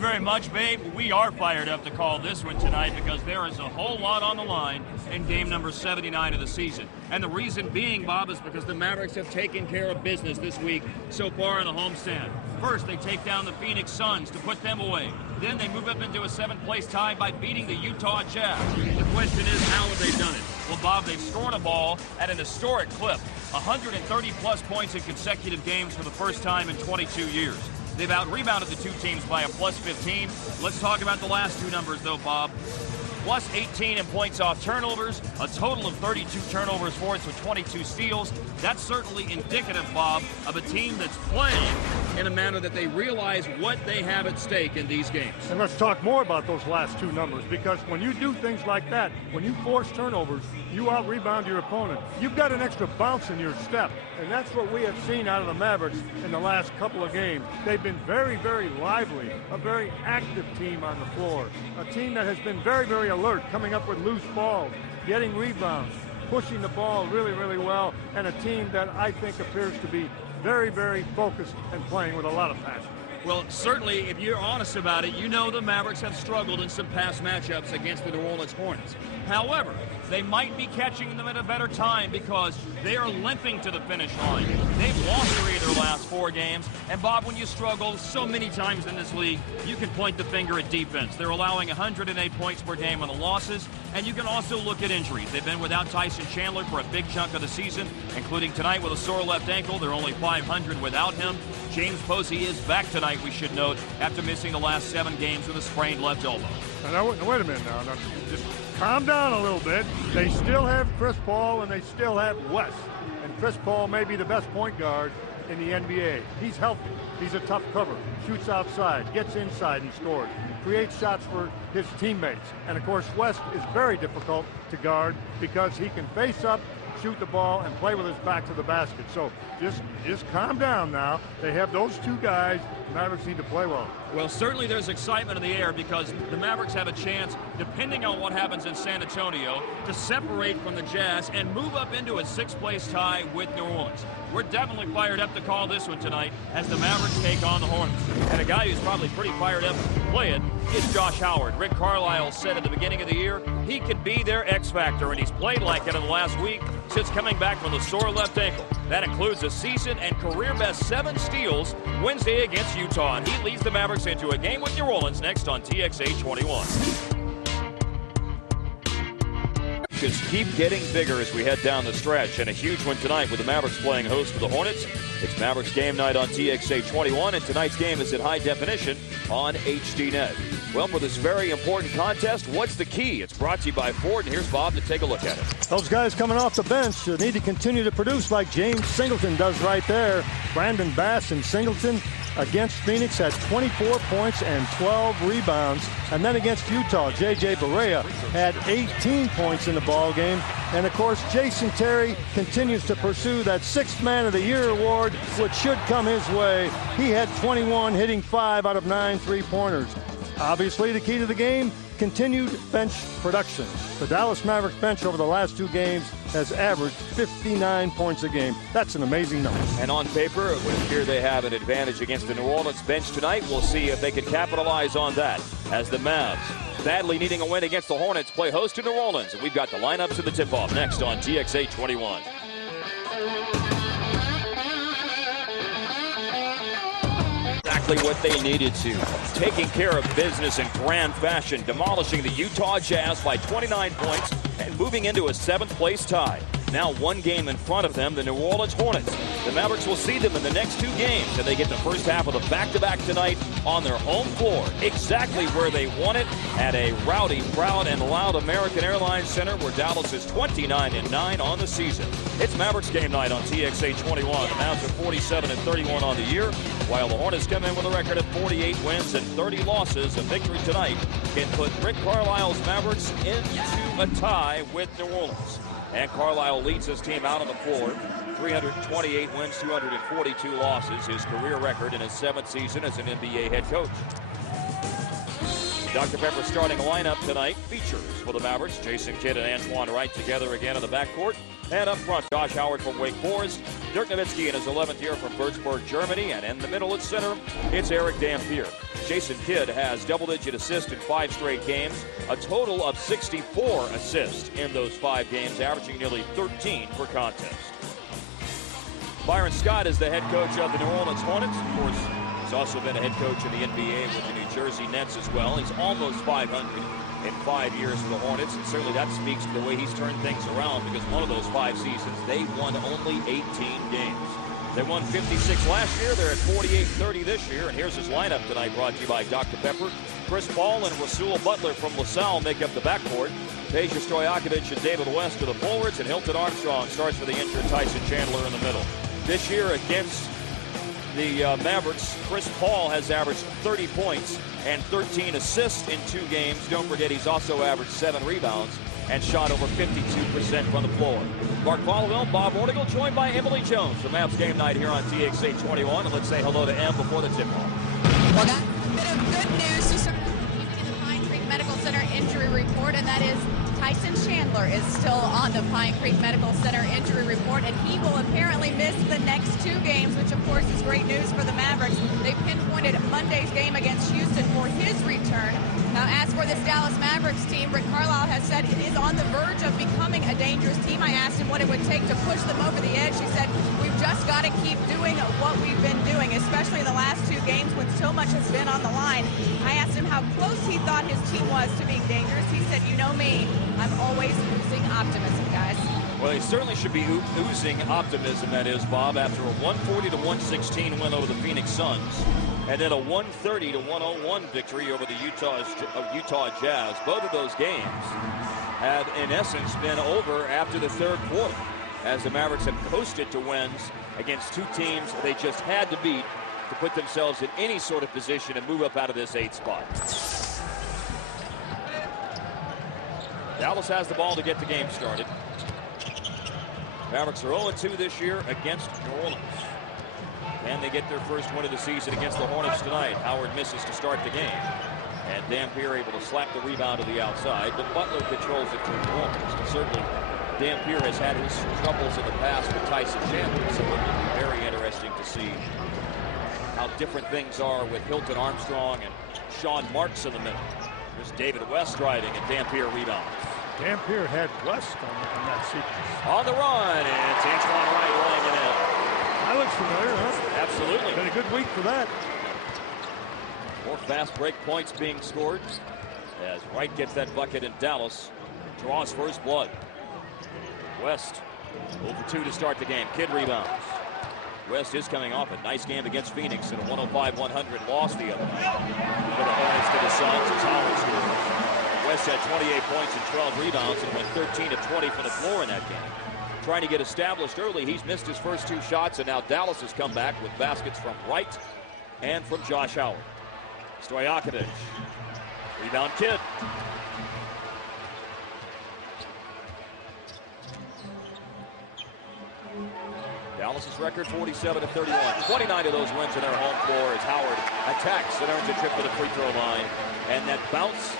you very much, babe. We are fired up to call this one tonight because there is a whole lot on the line in game number 79 of the season. And the reason being, Bob, is because the Mavericks have taken care of business this week so far in the homestand. First, they take down the Phoenix Suns to put them away. Then they move up into a 7th-place tie by beating the Utah Jazz. The question is, how have they done it? Well, Bob, they've scored a ball at an historic clip. 130-plus points in consecutive games for the first time in 22 years. They've out-rebounded the two teams by a plus 15. Let's talk about the last two numbers, though, Bob. Plus 18 in points off turnovers, a total of 32 turnovers forced with 22 steals. That's certainly indicative, Bob, of a team that's playing in a manner that they realize what they have at stake in these games. And let's talk more about those last two numbers, because when you do things like that, when you force turnovers, you out-rebound your opponent. You've got an extra bounce in your step, and that's what we have seen out of the Mavericks in the last couple of games. They've been very, very lively, a very active team on the floor, a team that has been very, very alert, coming up with loose balls, getting rebounds, pushing the ball really, really well, and a team that I think appears to be very, very focused and playing with a lot of passion. Well, certainly, if you're honest about it, you know the Mavericks have struggled in some past matchups against the New Orleans Hornets. However, they might be catching them at a better time because they are limping to the finish line. They've lost 3 of their last 4 games. And, Bob, when you struggle so many times in this league, you can point the finger at defense. They're allowing 108 points per game on the losses. And you can also look at injuries. They've been without Tyson Chandler for a big chunk of the season, including tonight with a sore left ankle. They're only .500 without him. James Posey is back tonight, we should note, after missing the last 7 games with a sprained left elbow. Now, wait a minute now. Just calm down a little bit. They still have Chris Paul and they still have West. And Chris Paul may be the best point guard in the NBA. He's healthy. He's a tough cover. Shoots outside, gets inside and scores. Creates shots for his teammates. And, of course, West is very difficult to guard because he can face up, shoot the ball, and play with his back to the basket. So just calm down now. They have those two guys. The Mavericks need to play well. Well, certainly there's excitement in the air because the Mavericks have a chance, depending on what happens in San Antonio, to separate from the Jazz and move up into a 6th-place tie with New Orleans. We're definitely fired up to call this one tonight as the Mavericks take on the Hornets. And a guy who's probably pretty fired up to play it is Josh Howard. Rick Carlisle said at the beginning of the year he could be their X factor, and he's played like it in the last week since coming back from the sore left ankle. That includes a season and career-best 7 steals Wednesday against Utah, and he leads the Mavericks into a game with New Orleans next on TXA 21. Just keep getting bigger as we head down the stretch, and a huge one tonight with the Mavericks playing host to the Hornets. It's Mavericks game night on TXA 21, and tonight's game is in high definition on HDNet. Well, for this very important contest, what's the key? It's brought to you by Ford, and here's Bob to take a look at it. Those guys coming off the bench need to continue to produce like James Singleton does right there. Brandon Bass and Singleton against Phoenix had 24 points and 12 rebounds. And then against Utah, J.J. Barea had 18 points in the ball game. And, of course, Jason Terry continues to pursue that 6th Man of the Year award, which should come his way. He had 21, hitting 5 out of 9 3-pointers. Obviously, the key to the game, continued bench production. The Dallas Mavericks bench over the last 2 games has averaged 59 points a game. That's an amazing number. And on paper, it would appear they have an advantage against the New Orleans bench tonight. We'll see if they can capitalize on that as the Mavs, badly needing a win against the Hornets, play host to New Orleans. And we've got the lineups of the tip-off next on TXA 21. Exactly what they needed to. Taking care of business in grand fashion, demolishing the Utah Jazz by 29 points and moving into a 7th-place tie. Now 1 game in front of them, the New Orleans Hornets. The Mavericks will see them in the next 2 games, and they get the first half of the back-to-back tonight on their home floor, exactly where they want it, at a rowdy, proud, and loud American Airlines Center, where Dallas is 29-9 on the season. It's Mavericks game night on TXA 21. The Mavs are 47-31 on the year, while the Hornets come in with a record of 48 wins and 30 losses. A victory tonight can put Rick Carlisle's Mavericks into a tie with New Orleans. And Carlisle leads his team out on the floor. 328 wins, 242 losses. His career record in his 7th season as an NBA head coach. Dr. Pepper's starting lineup tonight features for the Mavericks Jason Kidd and Antoine Wright together again in the backcourt. And up front, Josh Howard from Wake Forest, Dirk Nowitzki in his 11th year from Würzburg, Germany, and in the middle at center, it's Eric Dampier. Jason Kidd has double-digit assists in 5 straight games, a total of 64 assists in those 5 games, averaging nearly 13 per contest. Byron Scott is the head coach of the New Orleans Hornets. Of course, he's also been a head coach in the NBA with the New Jersey Nets as well. He's almost 500 in 5 years for the Hornets, and certainly that speaks to the way he's turned things around, because one of those 5 seasons, they won only 18 games. They won 56 last year. They're at 48-30 this year, and here's his lineup tonight, brought to you by Dr. Pepper. Chris Paul and Rasul Butler from LaSalle make up the backcourt. Peja Stojakovic and David West are the forwards, and Hilton Armstrong starts for the injured Tyson Chandler in the middle. This year against the Mavericks, Chris Paul has averaged 30 points and 13 assists in 2 games. Don't forget, he's also averaged 7 rebounds and shot over 52% from the floor. Mark Followell, Bob Ortigal, joined by Emily Jones for Mavs Game Night here on TXA 21. And let's say hello to Em before the tip-off. Well, that's a bit of good news to start the Pine Creek Medical Center injury report, and that is Tyson Chandler is still on the Pine Creek Medical Center injury report, and he will apparently miss the next 2 games, which of course is great news for the Mavericks. They pinpointed Monday's game against Houston for his return. Now, as for this Dallas Mavericks team, Rick Carlisle has said it is on the verge of becoming a dangerous team. I asked him what it would take to push them over the edge. He said, we've just got to keep doing what we've been doing, especially the last 2 games when so much has been on the line. I asked him how close he thought his team was to being dangerous. He said, you know me, I'm always oozing optimism, guys. Well, he certainly should be oozing optimism, that is, Bob, after a 140-116 win over the Phoenix Suns, and then a 130-101 victory over the Utah Jazz. Both of those games had, in essence, been over after the 3rd quarter, as the Mavericks have coasted to wins against 2 teams they just had to beat to put themselves in any sort of position and move up out of this 8th spot. Dallas has the ball to get the game started. Mavericks are 0-2 this year against New Orleans. And they get their first win of the season against the Hornets tonight. Howard misses to start the game. And Dampier able to slap the rebound to the outside, but Butler controls it for New Orleans. And certainly, Dampier has had his troubles in the past with Tyson Chandler, so it will be very interesting to see how different things are with Hilton Armstrong and Sean Marks in the middle. There's David West driving, and Dampier rebounds. Dampier had West on that sequence. On the run, and it's Antoine Wright laying it in. That looks familiar, huh? Absolutely. Been a good week for that. More fast break points being scored as Wright gets that bucket in Dallas. Draws first blood. West 0-2 to start the game. Kidd rebounds. West is coming off a nice game against Phoenix in a 105-100 loss the other night. For the Hornets to the Suns as Howard scores. West had 28 points and 12 rebounds and went 13 of 20 from the floor in that game. Trying to get established early. He's missed his first 2 shots, and now Dallas has come back with baskets from Wright and from Josh Howard. Stojakovic. Rebound Kidd. Dallas's record 47-31. 29 of those wins in their home floor as Howard attacks and earns a trip to the free throw line. And that bounce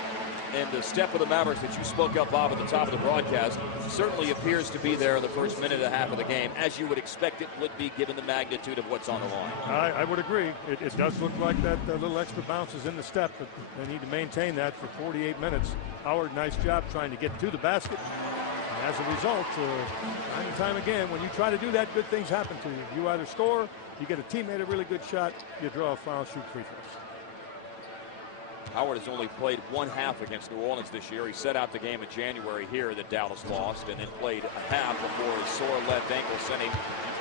and the step of the Mavericks that you spoke up, Bob, at the top of the broadcast certainly appears to be there in the first minute and a half of the game, as you would expect it would be given the magnitude of what's on the line. I would agree. It does look like that little extra bounce is in the step, but they need to maintain that for 48 minutes. Howard, nice job trying to get to the basket. And as a result, time and time again, when you try to do that, good things happen to you. You either score, you get a teammate a really good shot, you draw a foul, shoot free throws. Howard has only played 1/2 against New Orleans this year. He set out the game in January here that Dallas lost, and then played a half before his sore left ankle sent him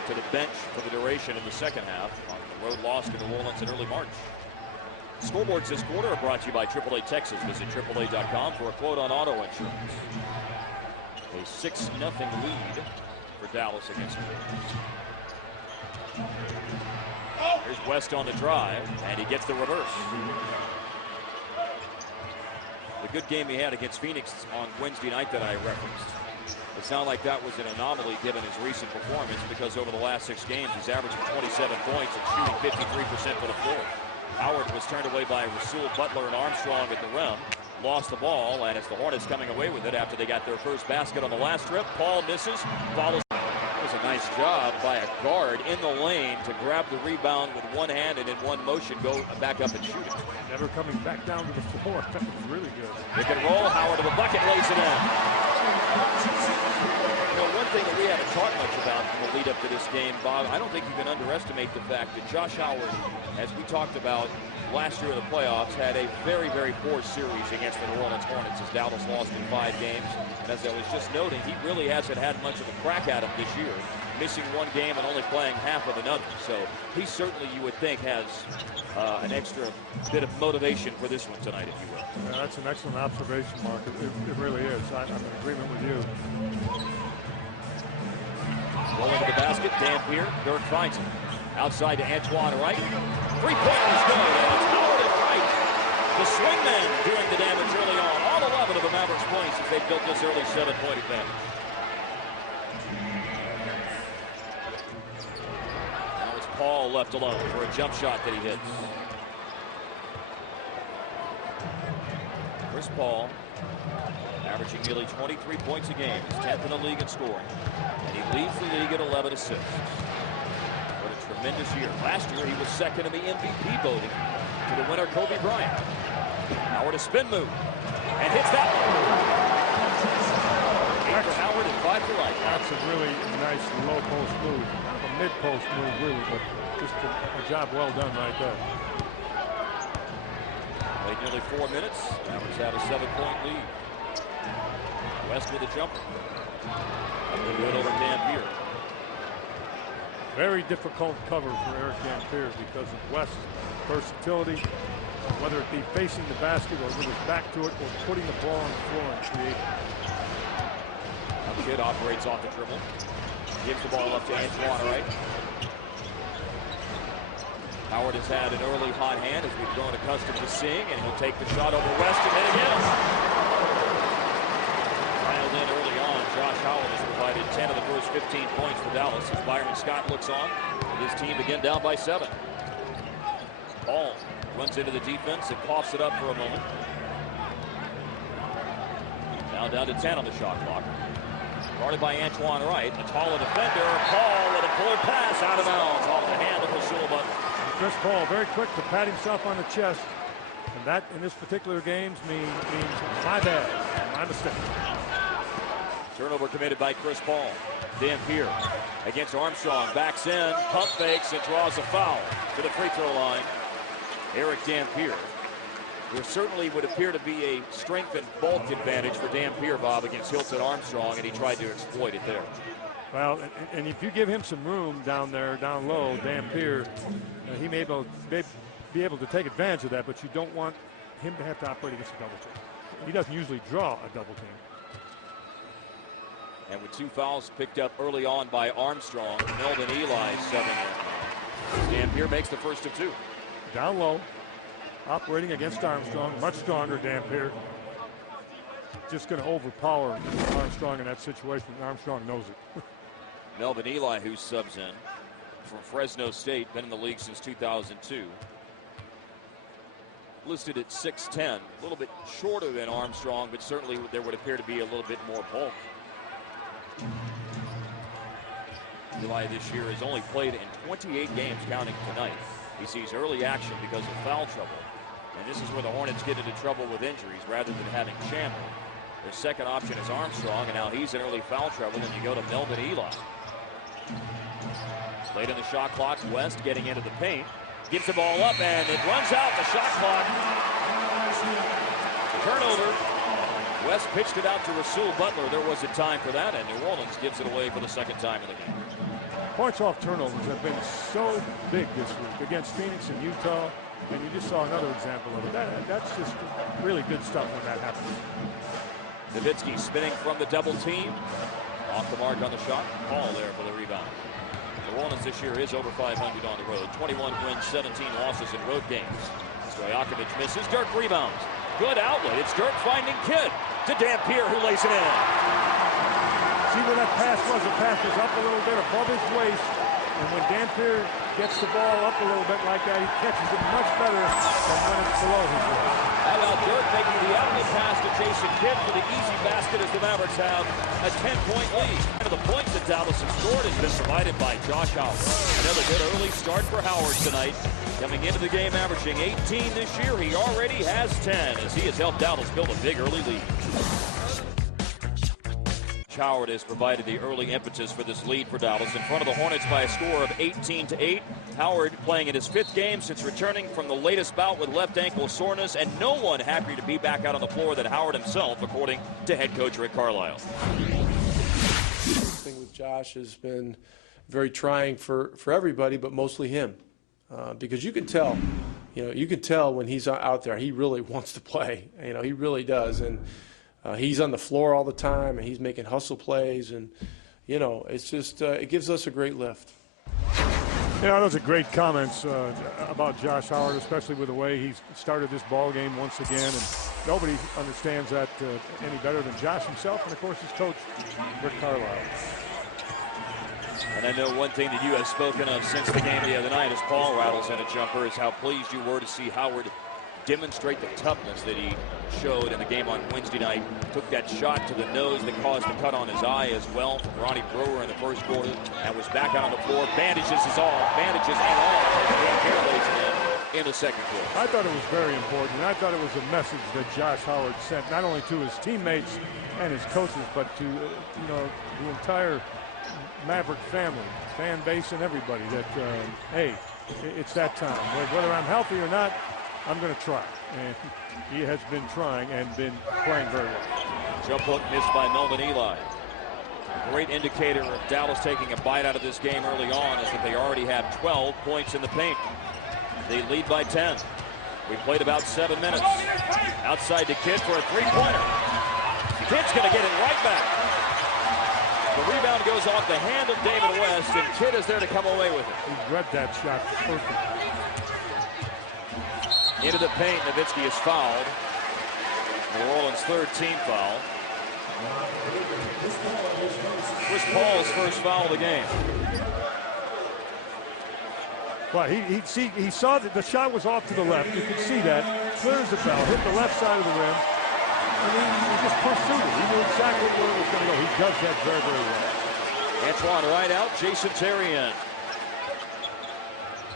to the bench for the duration in the second half on the road loss to New Orleans in early March. Scoreboards this quarter are brought to you by AAA Texas. Visit AAA.com for a quote on auto insurance. A 6-0 lead for Dallas against New Orleans. Here's West on the drive, and he gets the reverse. The good game he had against Phoenix on Wednesday night that I referenced. It's not like that was an anomaly given his recent performance, because over the last 6 games he's averaging 27 points and shooting 53% for the floor. Howard was turned away by Rasul Butler and Armstrong at the rim. Lost the ball, and it's the Hornets coming away with it after they got their first basket on the last trip. Paul misses, follows. It was a nice job by a guard in the lane to grab the rebound with one hand and in one motion go back up and shoot it. Never coming back down to the floor. That was really good. Pick and roll. Howard to the bucket, lays it in. You know, one thing that we haven't talked much about in the lead up to this game, Bob, I don't think you can underestimate the fact that Josh Howard, as we talked about last year in the playoffs, had a very, very poor series against the New Orleans Hornets as Dallas lost in 5 games. And as I was just noting, he really hasn't had much of a crack at him this year, missing one game and only playing half of another. So he certainly, you would think, has an extra bit of motivation for this one tonight, if you will. Yeah, that's an excellent observation, Mark. It really is. I'm in agreement with you. Rolling to the basket, Dampier. Dirk finds him. Outside to Antoine Wright. Three-pointer is good, and it's Howard and Wright. The swingman doing the damage early on. All 11 of the Mavericks points as they built this early 7-point advantage. Now it's Paul left alone for a jump shot that he hits. Chris Paul, averaging nearly 23 points a game. He's 10th in the league in scoring. And he leads the league at 11 assists. What a tremendous year. Last year, he was second in the MVP voting to the winner, Kobe Bryant. Howard a spin move. And hits that one. 8 for Howard and 5 for Wright. That's a really nice low post move. Kind of a mid post move, really, but just a job well done right there. Played nearly 4 minutes. Mavericks have a 7-point lead. West with a jumper. Good over Dampier. Very difficult cover for Eric Dampier because of West's versatility, whether it be facing the basket or with his back to it or putting the ball on the floor and creating. Now the kid operates off the dribble. Gives the ball up to Antoine Wright. Howard has had an early hot hand as we've grown accustomed to seeing, and he'll take the shot over West and then again. Dialed in early on. Josh Howard has provided 10 of the first 15 points for Dallas as Byron Scott looks on. His team again down by 7. Paul runs into the defense and coughs it up for a moment. Now down to 10 on the shot clock. Guarded by Antoine Wright, a taller defender. Paul with a puller pass out of bounds off the hand of Rasul Butler. Chris Paul very quick to pat himself on the chest, and that in this particular game means my bad, my mistake. Turnover committed by Chris Paul. Dampier against Armstrong, backs in, pump fakes, and draws a foul to the free throw line. Eric Dampier. There certainly would appear to be a strength and bulk advantage for Dampier, Bob, against Hilton Armstrong, and he tried to exploit it there. Well, and if you give him some room down there, down low, Dampier, he may be able to take advantage of that, but you don't want him to have to operate against a double team. He doesn't usually draw a double team. And with 2 fouls picked up early on by Armstrong, Melvin Eli subbing in. Dampier makes the first of 2. Down low, operating against Armstrong, much stronger Dampier. Just going to overpower Armstrong in that situation. Armstrong knows it. Melvin Eli, who subs in from Fresno State, been in the league since 2002. Listed at 6'10", a little bit shorter than Armstrong, but certainly there would appear to be a little bit more bulk. Eli this year has only played in 28 games, counting tonight. He sees early action because of foul trouble. And this is where the Hornets get into trouble with injuries rather than having Chandler. Their second option is Armstrong, and now he's in early foul trouble, and you go to Melvin Eli. Late in the shot clock, West getting into the paint. Gives the ball up, and it runs out the shot clock. Turnover. West pitched it out to Rasul Butler. There was a time for that, and New Orleans gives it away for the second time in the game. Points off turnovers have been so big this week against Phoenix and Utah, and you just saw another example of it. That's just really good stuff when that happens. Nowitzki spinning from the double team. Off the mark on the shot. Paul there for the rebound. New Orleans this year is over 500 on the road. 21 wins, 17 losses in road games. Stojakovic misses. Dirk rebounds. Good outlet. It's Dirk finding Kidd to Dampier, who lays it in. See where that pass was? The pass was up a little bit above his waist. And when Dampier gets the ball up a little bit like that, he catches it much better than when it's below his level. How about Dirk making the outlet pass to Jason Kidd for the easy basket as the Mavericks have a 10-point lead. One of the points that Dallas has scored has been provided by Josh Howard. Another good early start for Howard tonight. Coming into the game averaging 18 this year, he already has 10 as he has helped Dallas build a big early lead. Howard has provided the early impetus for this lead for Dallas in front of the Hornets by a score of 18-8. Howard playing in his 5th game since returning from the latest bout with left ankle soreness, and no one happier to be back out on the floor than Howard himself, according to head coach Rick Carlisle. The thing with Josh has been very trying for everybody, but mostly him, because you can tell, you can tell when he's out there, he really wants to play. He really does, and he's on the floor all the time, and he's making hustle plays, and it's just it gives us a great lift. Those are great comments about Josh Howard, especially with the way he's started this ball game once again, and nobody understands that any better than Josh himself, and of course his coach, Rick Carlisle. And I know one thing that you have spoken of since the game the other night as Paul rattles in a jumper is how pleased you were to see Howard demonstrate the toughness that he showed in the game on Wednesday night. Took that shot to the nose that caused the cut on his eye as well from Ronnie Brewer in the first quarter, and was back out on the floor. Bandages and all as Gary lays it in the second quarter. I thought it was very important, and I thought it was a message that Josh Howard sent not only to his teammates and his coaches, but to the entire Maverick family, fan base, and everybody that hey, it's that time. Whether I'm healthy or not, I'm going to try. And he has been trying and been playing very well. Jump hook missed by Melvin Eli. A great indicator of Dallas taking a bite out of this game early on is that they already have 12 points in the paint. They lead by 10. We played about 7 minutes. Outside to Kidd for a three-pointer. Kidd's going to get it right back. The rebound goes off the hand of David West, and Kidd is there to come away with it. He read that shot perfect. Into the paint, Nowitzki is fouled. New Orleans' 3rd team foul. Chris Paul's first foul of the game. Well, he saw that the shot was off to the left. You could see that. Clears the foul, hit the left side of the rim. And he just pursued it. He knew exactly where it was going to go. He does that very, very well. Antoine right out, Jason Terry in.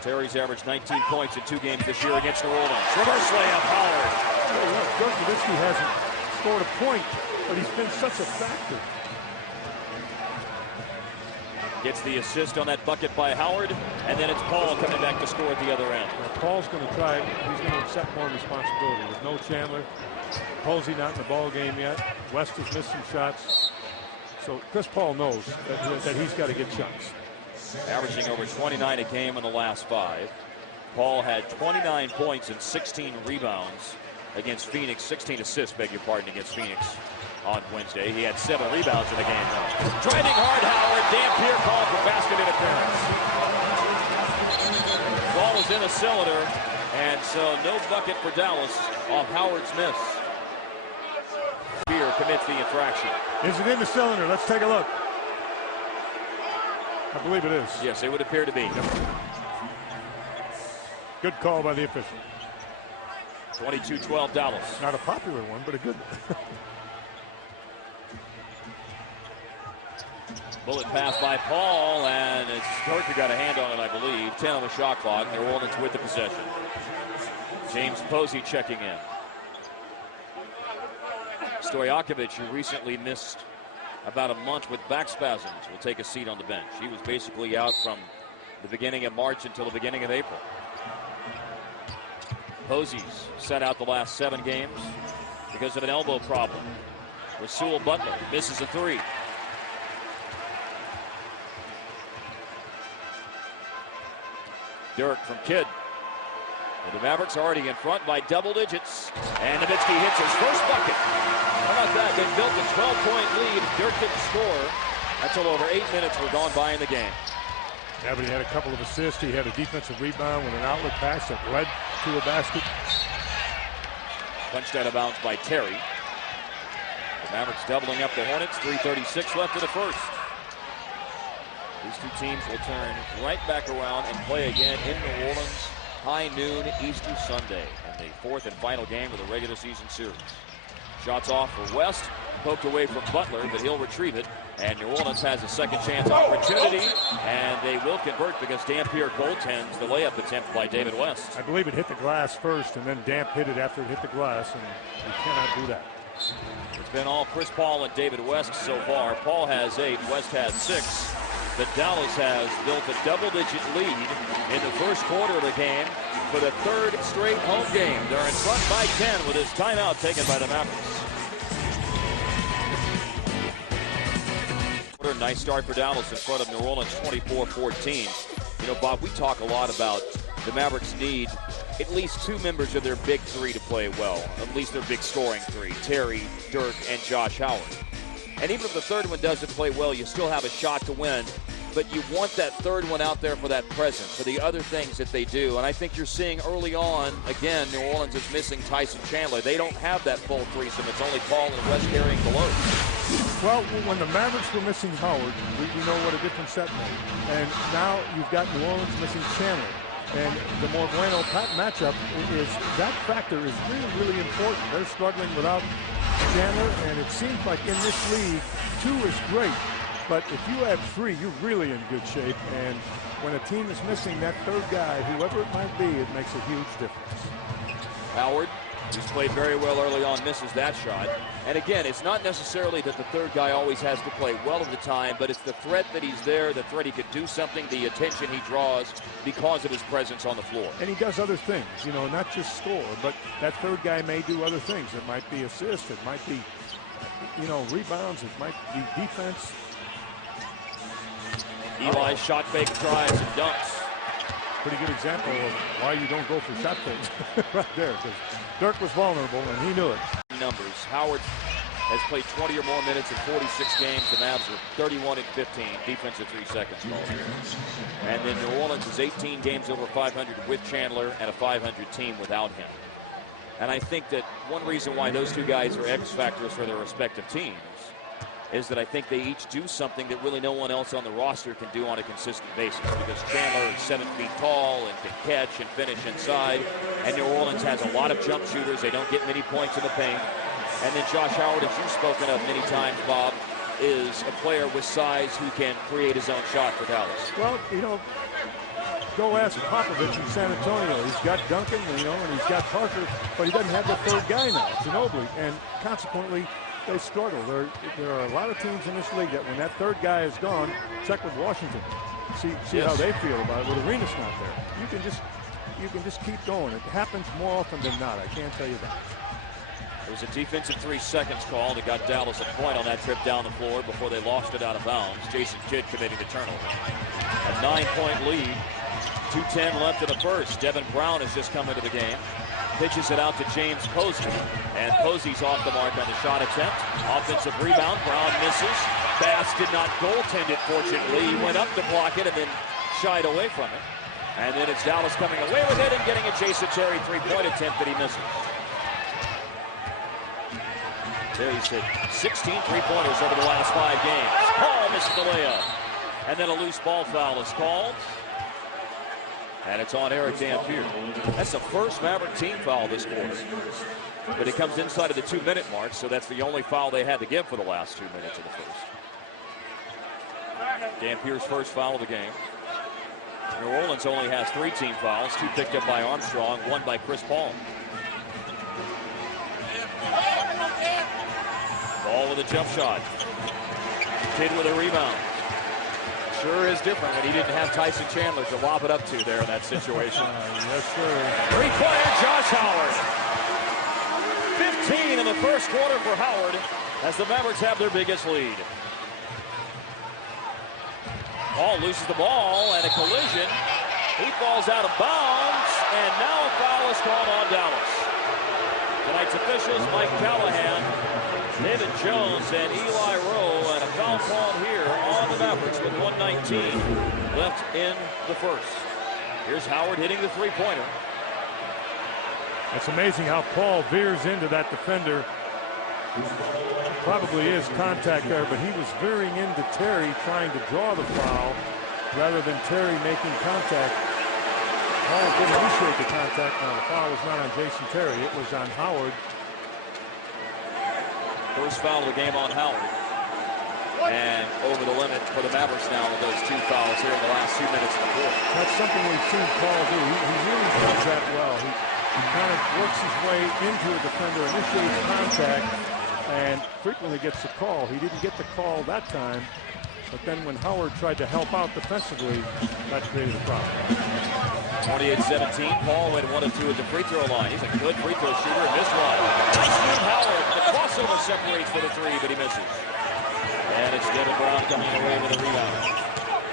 Terry's averaged 19 points in 2 games this year against New Orleans. Reverse layup, Howard. Dirk Nowitzki hasn't scored a point, but he's been such a factor. Gets the assist on that bucket by Howard, and then it's Paul coming back to score at the other end. Well, Paul's going to try. He's going to accept more responsibility. With no Chandler, Posey not in the ball game yet. West has missed some shots. So Chris Paul knows that he's got to get shots. Averaging over 29 a game in the last 5. Paul had 29 points and 16 rebounds against Phoenix. 16 assists, beg your pardon, against Phoenix on Wednesday. He had 7 rebounds in the game, though. Driving hard, Howard. Dampier called for basket interference. Ball is in the cylinder, and so no bucket for Dallas off Howard's miss. Dampier commits the infraction. Is it in the cylinder? Let's take a look. I believe it is. Yes, it would appear to be. Yep. Good call by the official. 22-12 Dallas. Not a popular one, but a good one. Bullet pass by Paul, and it's Dirk who got a hand on it, I believe. 10 on the shot clock. New Orleans with the possession. James Posey checking in. Stojakovic, who recently missed about a month with back spasms, will take a seat on the bench. He was basically out from the beginning of March until the beginning of April. Posey's set out the last 7 games because of an elbow problem. Rasul Butler misses a 3. Dirk from Kidd. The Mavericks already in front by double digits. And Nowitzki hits his first bucket. How about that? They built a 12-point lead. Dirk didn't score until over 8 minutes were gone by in the game. Yeah, but he had a couple of assists. He had a defensive rebound with an outlet pass that led to a basket. Punched out of bounds by Terry. The Mavericks doubling up the Hornets. 3:36 left in the first. These two teams will turn right back around and play again in New Orleans, high noon Easter Sunday, in the fourth and final game of the regular season series. Shots off for West, poked away from Butler, but he'll retrieve it. And New Orleans has a second chance opportunity, and they will convert because Dampier goaltends the layup attempt by David West. I believe it hit the glass first, and then Damp hit it after it hit the glass, and you cannot do that. It's been all Chris Paul and David West so far. Paul has 8, West has 6. But Dallas has built a double-digit lead in the first quarter of the game for the third straight home game. They're in front by 10 with this timeout taken by the Mavericks. Nice start for Dallas in front of New Orleans, 24-14. You know, Bob, we talk a lot about the Mavericks need at least 2 members of their big 3 to play well, at least their big scoring 3, Terry, Dirk, and Josh Howard. And even if the third one doesn't play well, you still have a shot to win. But you want that third one out there for that presence, for the other things that they do. And I think you're seeing early on, again, New Orleans is missing Tyson Chandler. They don't have that full threesome. It's only Paul and West carrying the load. Well, when the Mavericks were missing Howard, we know what a difference that made. And now you've got New Orleans missing Chandler. And the more bueno matchup is, that factor is really, really important. They're struggling without Chandler, and it seems like in this league, 2 is great. But if you have 3, you're really in good shape. And when a team is missing that third guy, whoever it might be, it makes a huge difference. Howard, who's played very well early on, misses that shot. And again, it's not necessarily that the third guy always has to play well at the time, but it's the threat that he's there, the threat he could do something, the attention he draws because of his presence on the floor. And he does other things, you know, not just score, but that third guy may do other things. It might be assists, it might be, you know, rebounds, it might be defense. Eli's shot fake drives and dunks. Pretty good example of why you don't go for shot fakes right there, because Dirk was vulnerable and he knew it. Numbers. Howard has played 20 or more minutes in 46 games. The Mavs are 31 and 15. Defensive 3 seconds call. And then New Orleans is 18 games over 500 with Chandler and a 500 team without him. And I think that one reason why those 2 guys are X factors for their respective teams is that I think they each do something that really no one else on the roster can do on a consistent basis, because Chandler is 7 feet tall and can catch and finish inside, and New Orleans has a lot of jump shooters. They don't get many points in the paint. And then Josh Howard, as you've spoken of many times, Bob, is a player with size who can create his own shot for Dallas. Well, you know, go ask Popovich in San Antonio. He's got Duncan, you know, and he's got Parker, but he doesn't have the third guy now, Ginobili, and consequently, they struggle. There are a lot of teams in this league that when that third guy is gone, check with Washington. See yes. How they feel about it. With Arenas not there, you can just keep going. It happens more often than not. I can't tell you that. There was a defensive 3 seconds call that got Dallas a point on that trip down the floor before they lost it out of bounds. Jason Kidd committing the turnover. A 9-point lead. 2:10 left in the first. Devin Brown has just come into the game. Pitches it out to James Posey, and Posey's off the mark on the shot attempt. Offensive rebound, Brown misses. Bass did not goaltend it, fortunately. He went up to block it and then shied away from it. And then it's Dallas coming away with it and getting a Jason Terry 3-point attempt that he misses. Terry's hit 16 3-pointers over the last 5 games. Paul misses the layup. And then a loose ball foul is called. And it's on Eric Dampier. That's the first Maverick team foul this quarter. But it comes inside of the 2-minute mark, so that's the only foul they had to give for the last 2 minutes of the first. Dampier's first foul of the game. New Orleans only has 3 team fouls, 2 picked up by Armstrong, 1 by Chris Paul. Ball with a jump shot. Kidd with a rebound. Sure is different when he didn't have Tyson Chandler to lob it up to there in that situation. Yes, sir. 3-pointer, Josh Howard. 15 in the first quarter for Howard as the Mavericks have their biggest lead. Paul loses the ball and a collision. He falls out of bounds, and now a foul is called on Dallas. Tonight's officials, Mike Callahan, David Jones, and Eli Rowe, and a foul call here on the Mavericks with 1:19 left in the first. Here's Howard hitting the 3-pointer. It's amazing how Paul veers into that defender. Probably is contact there, but he was veering into Terry trying to draw the foul, rather than Terry making contact. Hall didn't initiate the contact. Now the foul was not on Jason Terry. It was on Howard. First foul of the game on Howard. And over the limit for the Mavericks now with those 2 fouls here in the last 2 minutes of the quarter. That's something we've seen Paul do. He really does that well. He kind of works his way into a defender, initiates contact, and frequently gets the call. He didn't get the call that time, but then when Howard tried to help out defensively, that created a problem. 28-17, Paul went 1 of 2 at the free throw line. He's a good free throw shooter and missed one. Nice move, Howard. The crossover separates for the 3, but he misses. And it's Devin Brown coming away with a rebound.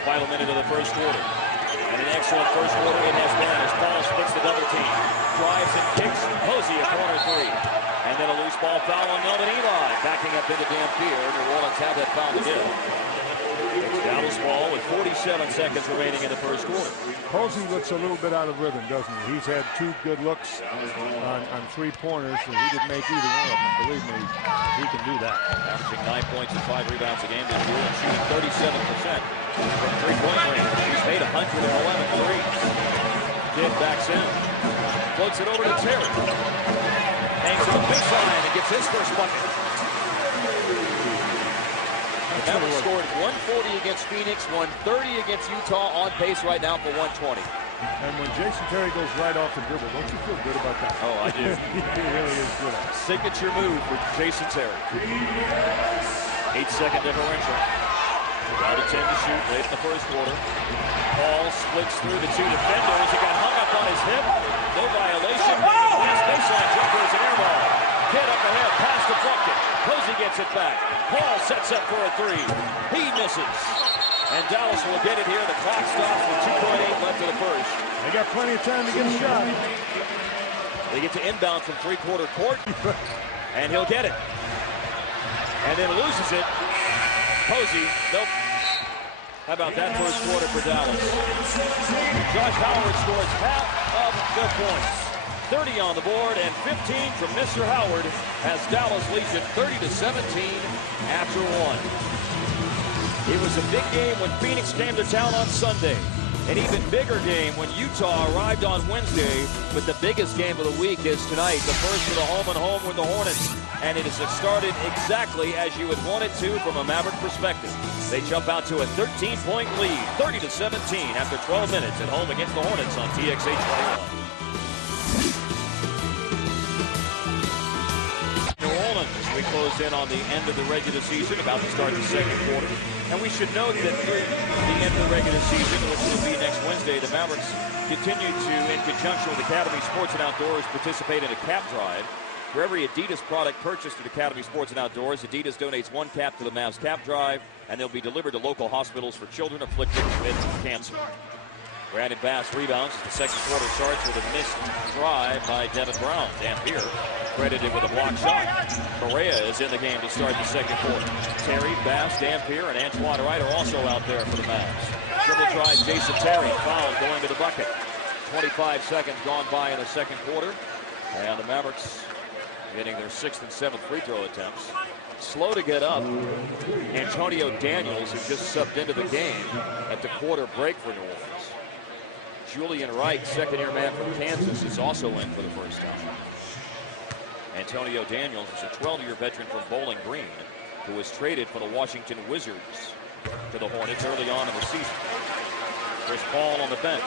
Final minute of the first quarter. And an excellent first quarter it has been as Paul splits the double team. Drives and kicks. Posey a corner 3. And then a loose ball foul on Melvin Eli. Backing up into Dampier. New Orleans have that foul again. It's Dallas ball with 47 seconds remaining in the first quarter. Posey looks a little bit out of rhythm, doesn't he? He's had 2 good looks on 3-pointers, and he didn't make either one of them. Believe me, he can do that. Averaging 9 points and 5 rebounds a game this year and shooting 37% from 3-point range. He's made 111 threes. Kidd backs in. Floats it over to Terry. Hangs on the baseline and gets his first bucket. The Mavericks scored 140 against Phoenix, 130 against Utah, on pace right now for 120. And when Jason Terry goes right off the dribble, don't you feel good about that? Oh, I do. He really is good. Signature move for Jason Terry. 8-second differential. Down to 10 to shoot late in the first quarter. Paul splits through the 2 defenders. He got hung up on his hip. No violation. Last baseline jumper is an air ball. Kidd up ahead, pass deflected. Posey gets it back. Paul sets up for a 3. He misses. And Dallas will get it here. The clock stops with 2.8 left of the first. They got plenty of time to get a shot. They get to inbound from 3-quarter court. And he'll get it. And then loses it. Posey, nope. How about that first quarter for Dallas? Josh Howard scores half of the points. 30 on the board and 15 from Mr. Howard as Dallas leads it 30-17 after 1. It was a big game when Phoenix came to town on Sunday. An even bigger game when Utah arrived on Wednesday. But the biggest game of the week is tonight, the first of the home and home with the Hornets. And it has started exactly as you would want it to from a Maverick perspective. They jump out to a 13-point lead, 30-17 after 12 minutes at home against the Hornets on TXA 21. We close in on the end of the regular season, about to start the second quarter. And we should note that through the end of the regular season, which will be next Wednesday, the Mavericks continue to, in conjunction with Academy Sports and Outdoors, participate in a cap drive. For every Adidas product purchased at Academy Sports and Outdoors, Adidas donates 1 cap to the Mavs cap drive, and they'll be delivered to local hospitals for children afflicted with cancer. Brandon Bass rebounds as the second quarter starts with a missed drive by Devin Brown. Dampier credited with a block shot. Correa is in the game to start the second quarter. Terry, Bass, Dampier, and Antoine Wright are also out there for the Mavs. Dribble try Jason Terry, foul going to the bucket. 25 seconds gone by in the second quarter. And the Mavericks getting their 6th and 7th free throw attempts. Slow to get up. Antonio Daniels, who just subbed into the game at the quarter break for New Orleans. Julian Wright, second-year man from Kansas, is also in for the first time. Antonio Daniels is a 12-year veteran from Bowling Green who was traded for the Washington Wizards to the Hornets early on in the season. Chris Paul on the bench.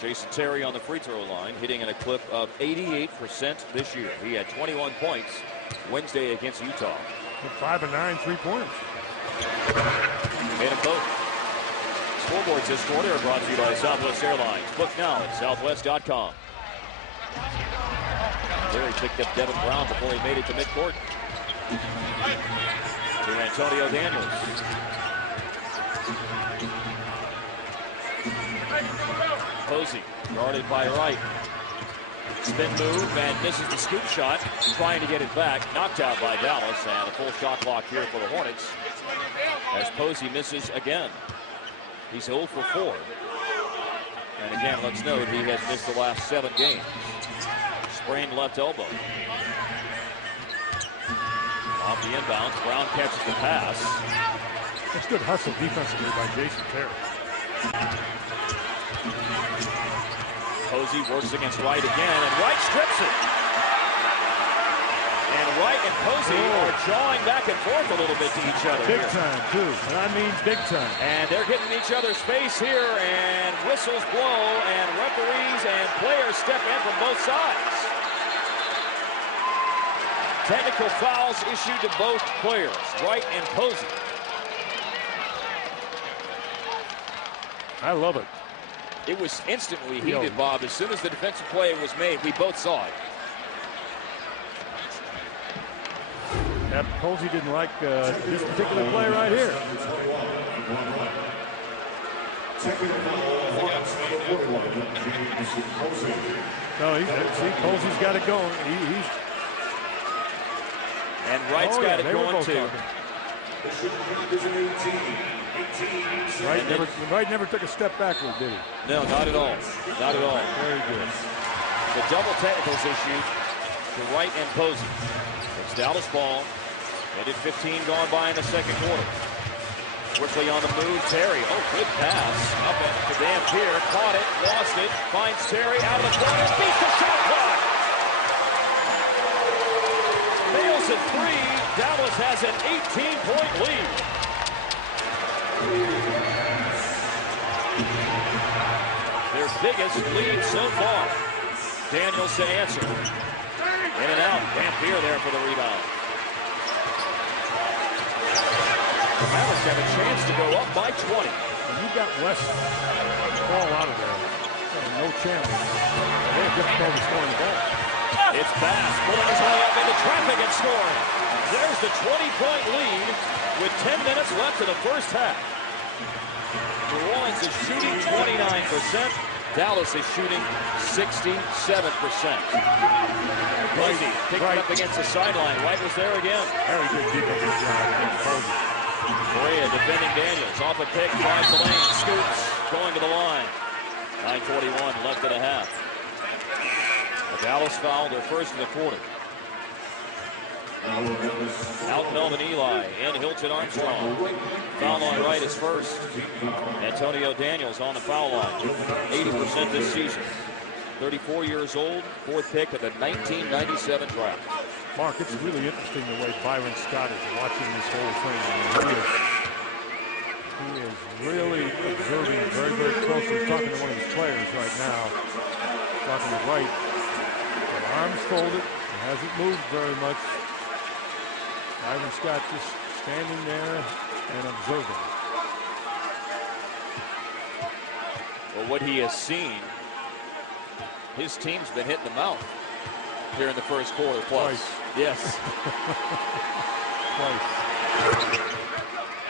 Jason Terry on the free throw line, hitting at a clip of 88% this year. He had 21 points Wednesday against Utah. 5 of 9 3-pointers. Made them both. Scoreboards this quarter are brought to you by Southwest Airlines. Book now at southwest.com. Terry picked up Devin Brown before he made it to midcourt. To Antonio Daniels. Posey, guarded by Wright. Spin move and misses the scoop shot. Trying to get it back. Knocked out by Dallas. And a full shot clock here for the Hornets. As Posey misses again. He's 0 for 4. And again, let's note he has missed the last 7 games. Sprained left elbow. Off the inbounds, Brown catches the pass. That's good hustle defensively by Jason Terry. Posey works against Wright again, and Wright strips it. And Wright and Posey are jawing back and forth a little bit to each other. Big time, too. And I mean big time. And they're getting each other's face here, and whistles blow, and referees and players step in from both sides. Technical fouls issued to both players, Wright and Posey. I love it. It was instantly heated, Bob. As soon as the defensive play was made, we both saw it. That Posey didn't like this particular play right here. No, see, Posey's got it going. And Wright's got it going too. Wright never took a step backward, did he? No, not at all. Not at all. Very good. The double technicals issued to Wright and Posey. It's Dallas ball. Minute 15 gone by in the second quarter. Quickly on the move, Terry. Oh, good pass. Up to Dampier. Caught it, lost it. Finds Terry out of the corner. Beats the shot clock. Fails at three. Dallas has an 18-point lead. Their biggest lead so far. Daniels to answer. In and out. Dampier there for the rebound. The Mavericks have a chance to go up by 20. When you got West fall out of there, no chance. They have difficulty scoring the ball. It's Bass pulling his way up into traffic and scoring. There's the 20-point lead with 10 minutes left in the first half. New Orleans is shooting 29%. Dallas is shooting 67%. Posey picked it up against the sideline. White was there again. Very good defensive job. Correa defending Daniels. Off a pick, drives the lane, scoots, going to the line. 9:41 left in the half. The Dallas foul, their first of the quarter. Out Melvin Eli, in Hilton Armstrong. Foul on Wright is first. Antonio Daniels on the foul line. 80% this season. 34 years old, fourth pick of the 1997 draft. Mark, it's really interesting the way Byron Scott is watching this whole thing. I mean, he is really observing very, very closely. He's talking to one of his players right now. Talking to Wright. His arms folded. He hasn't moved very much. Byron Scott just standing there and observing. Well, what he has seen, his team's been hitting the mouth here in the first quarter plus. Twice. Yes. Twice.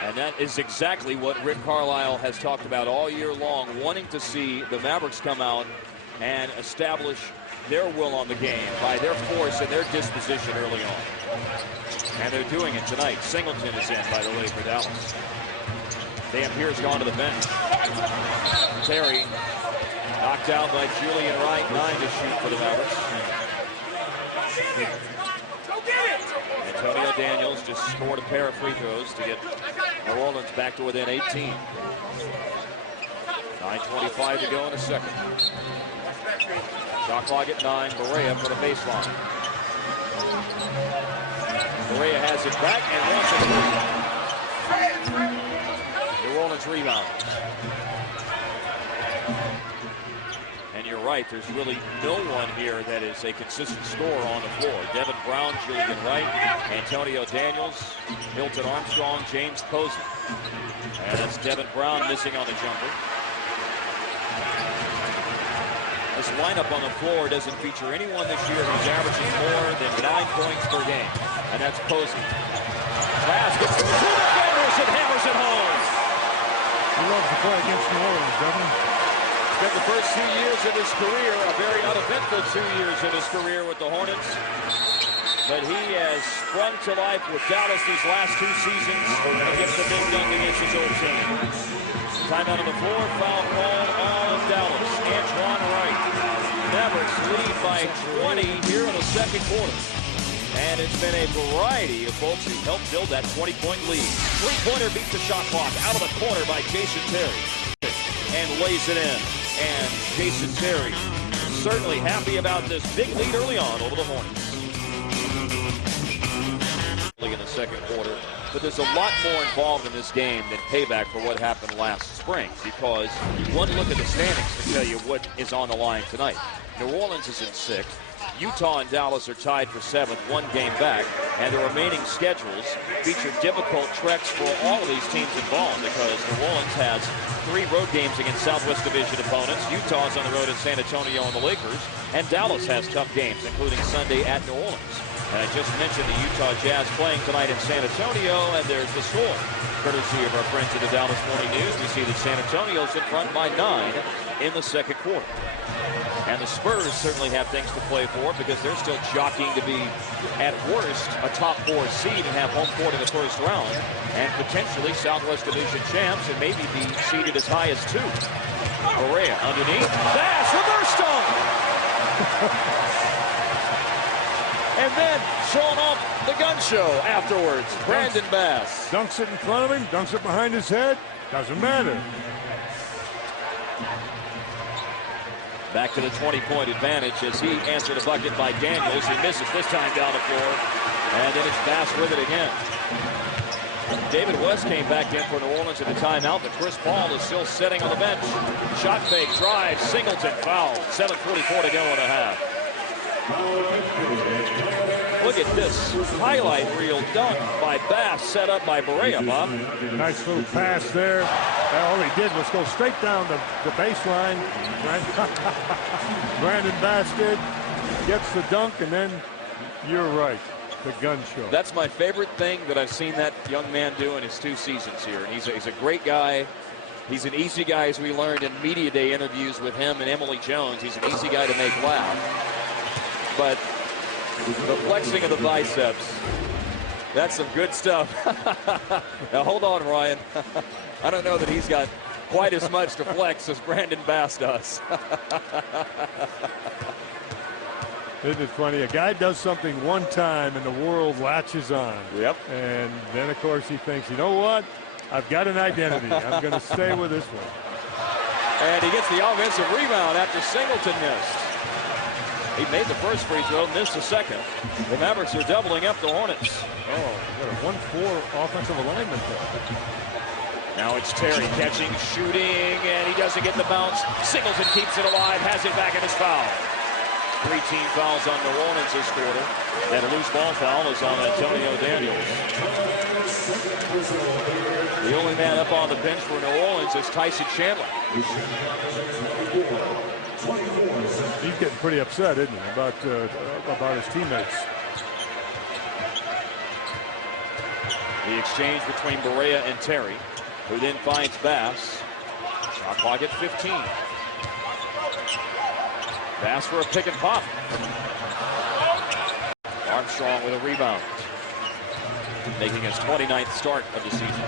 And that is exactly what Rick Carlisle has talked about all year long, wanting to see the Mavericks come out and establish their will on the game by their force and their disposition early on. And they're doing it tonight. Singleton is in, by the way, for Dallas. Dampier's gone to the bench. Terry knocked out by Julian Wright, 9 to shoot for the Mavericks. Antonio Daniels just scored a pair of free throws to get New Orleans back to within 18. 9:25 to go in the second. Shot clock at 9. Correa for the baseline. Correa has it back and wants it. New Orleans rebound. And you're right, there's really no one here that is a consistent scorer on the floor. Devin Brown, Julian Wright, Antonio Daniels, Hilton Armstrong, James Posey. And that's Devin Brown missing on the jumper. This lineup on the floor doesn't feature anyone this year who's averaging more than 9 points per game. And that's Posey. Bass gets to the defenders and hammers it home. He loves to play against New Orleans, doesn't he? Spent the first 2 years of his career, a very uneventful 2 years of his career with the Hornets. But he has sprung to life with Dallas these last 2 seasons against the big gun against his old team. Timeout on the floor, foul call on Dallas. Antoine Wright. Mavericks lead by 20 here in the second quarter. And it's been a variety of folks who helped build that 20-point lead. Three-pointer beats the shot clock out of the corner by Jason Terry. And lays it in. And Jason Terry certainly happy about this big lead early on over the Hornets. In the second quarter. But there's a lot more involved in this game than payback for what happened last spring, because one look at the standings can tell you what is on the line tonight. New Orleans is in 6th. Utah and Dallas are tied for 7th, one game back, and the remaining schedules feature difficult treks for all of these teams involved, because New Orleans has 3 road games against Southwest Division opponents. Utah's on the road at San Antonio and the Lakers, and Dallas has tough games, including Sunday at New Orleans. And I just mentioned the Utah Jazz playing tonight in San Antonio, and there's the score. Courtesy of our friends at the Dallas Morning News, we see that San Antonio's in front by 9 in the second quarter. And the Spurs certainly have things to play for, because they're still jockeying to be, at worst, a top 4 seed and have home court in the first round, and potentially Southwest Division champs, and maybe be seeded as high as 2. Correa underneath. Bass, reverse dunk! And then showing off the gun show afterwards. Brandon Bass. Dunks it in front of him, dunks it behind his head. Doesn't matter. Back to the 20-point advantage as he answered a bucket by Daniels. He misses this time down the floor. And then it's Bass with it again. David West came back in for New Orleans at the timeout, but Chris Paul is still sitting on the bench. Shot fake, drive, Singleton fouled. 7:44 to go in the half. Look at this highlight reel dunk by Bass, set up by Barea, Bob. Nice little pass there. All he did was go straight down the baseline. Brandon Bass did. Gets the dunk, and then you're right, the gun show. That's my favorite thing that I've seen that young man do in his 2 seasons here. And he's a great guy. He's an easy guy, as we learned in media day interviews with him and Emily Jones. He's an easy guy to make laugh. But the flexing of the biceps, that's some good stuff. Now, hold on, Ryan. I don't know that he's got quite as much to flex as Brandon Bass does. Isn't it funny? A guy does something one time and the world latches on. Yep. And then, of course, he thinks, you know what? I've got an identity. I'm going to stay with this one. And he gets the offensive rebound after Singleton missed. He made the first free throw, missed the second. The Mavericks are doubling up the Hornets. Oh, got a 1-4 offensive alignment there. Now it's Terry catching, shooting, and he doesn't get the bounce. Singleton keeps it alive, has it back, and is fouled. 3 team fouls on New Orleans this quarter. And a loose ball foul is on Antonio Daniels. The only man up on the bench for New Orleans is Tyson Chandler. He's getting pretty upset, isn't he, about his teammates. The exchange between Barea and Terry, who then finds Bass. Shot clock at 15. Bass for a pick and pop. Armstrong with a rebound, making his 29th start of the season.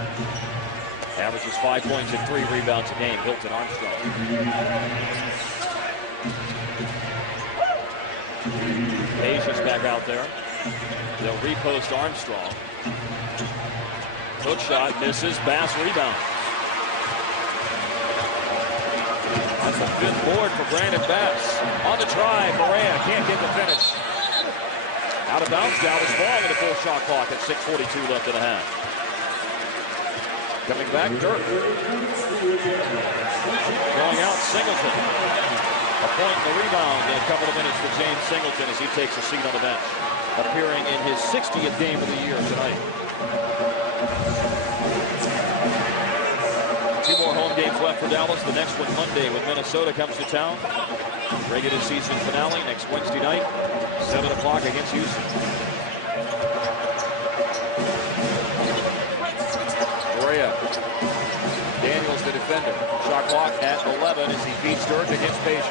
Averages 5 points and 3 rebounds a game. Hilton Armstrong. Asia's back out there. They'll repost Armstrong. Hook shot misses. Bass rebound. That's a good board for Brandon Bass. On the drive, Barea can't get the finish. Out of bounds, Dallas ball with a full shot clock at 6:42 left in the half. Coming back, Dirk. Going out, Singleton. A point and the rebound in a couple of minutes for James Singleton as he takes a seat on the bench. Appearing in his 60th game of the year tonight. 2 more home games left for Dallas. The next one Monday when Minnesota comes to town. Regular season finale next Wednesday night, 7 o'clock against Houston. Barea. Daniels the defender. Shot clock at 11 as he beats Dirk against Page.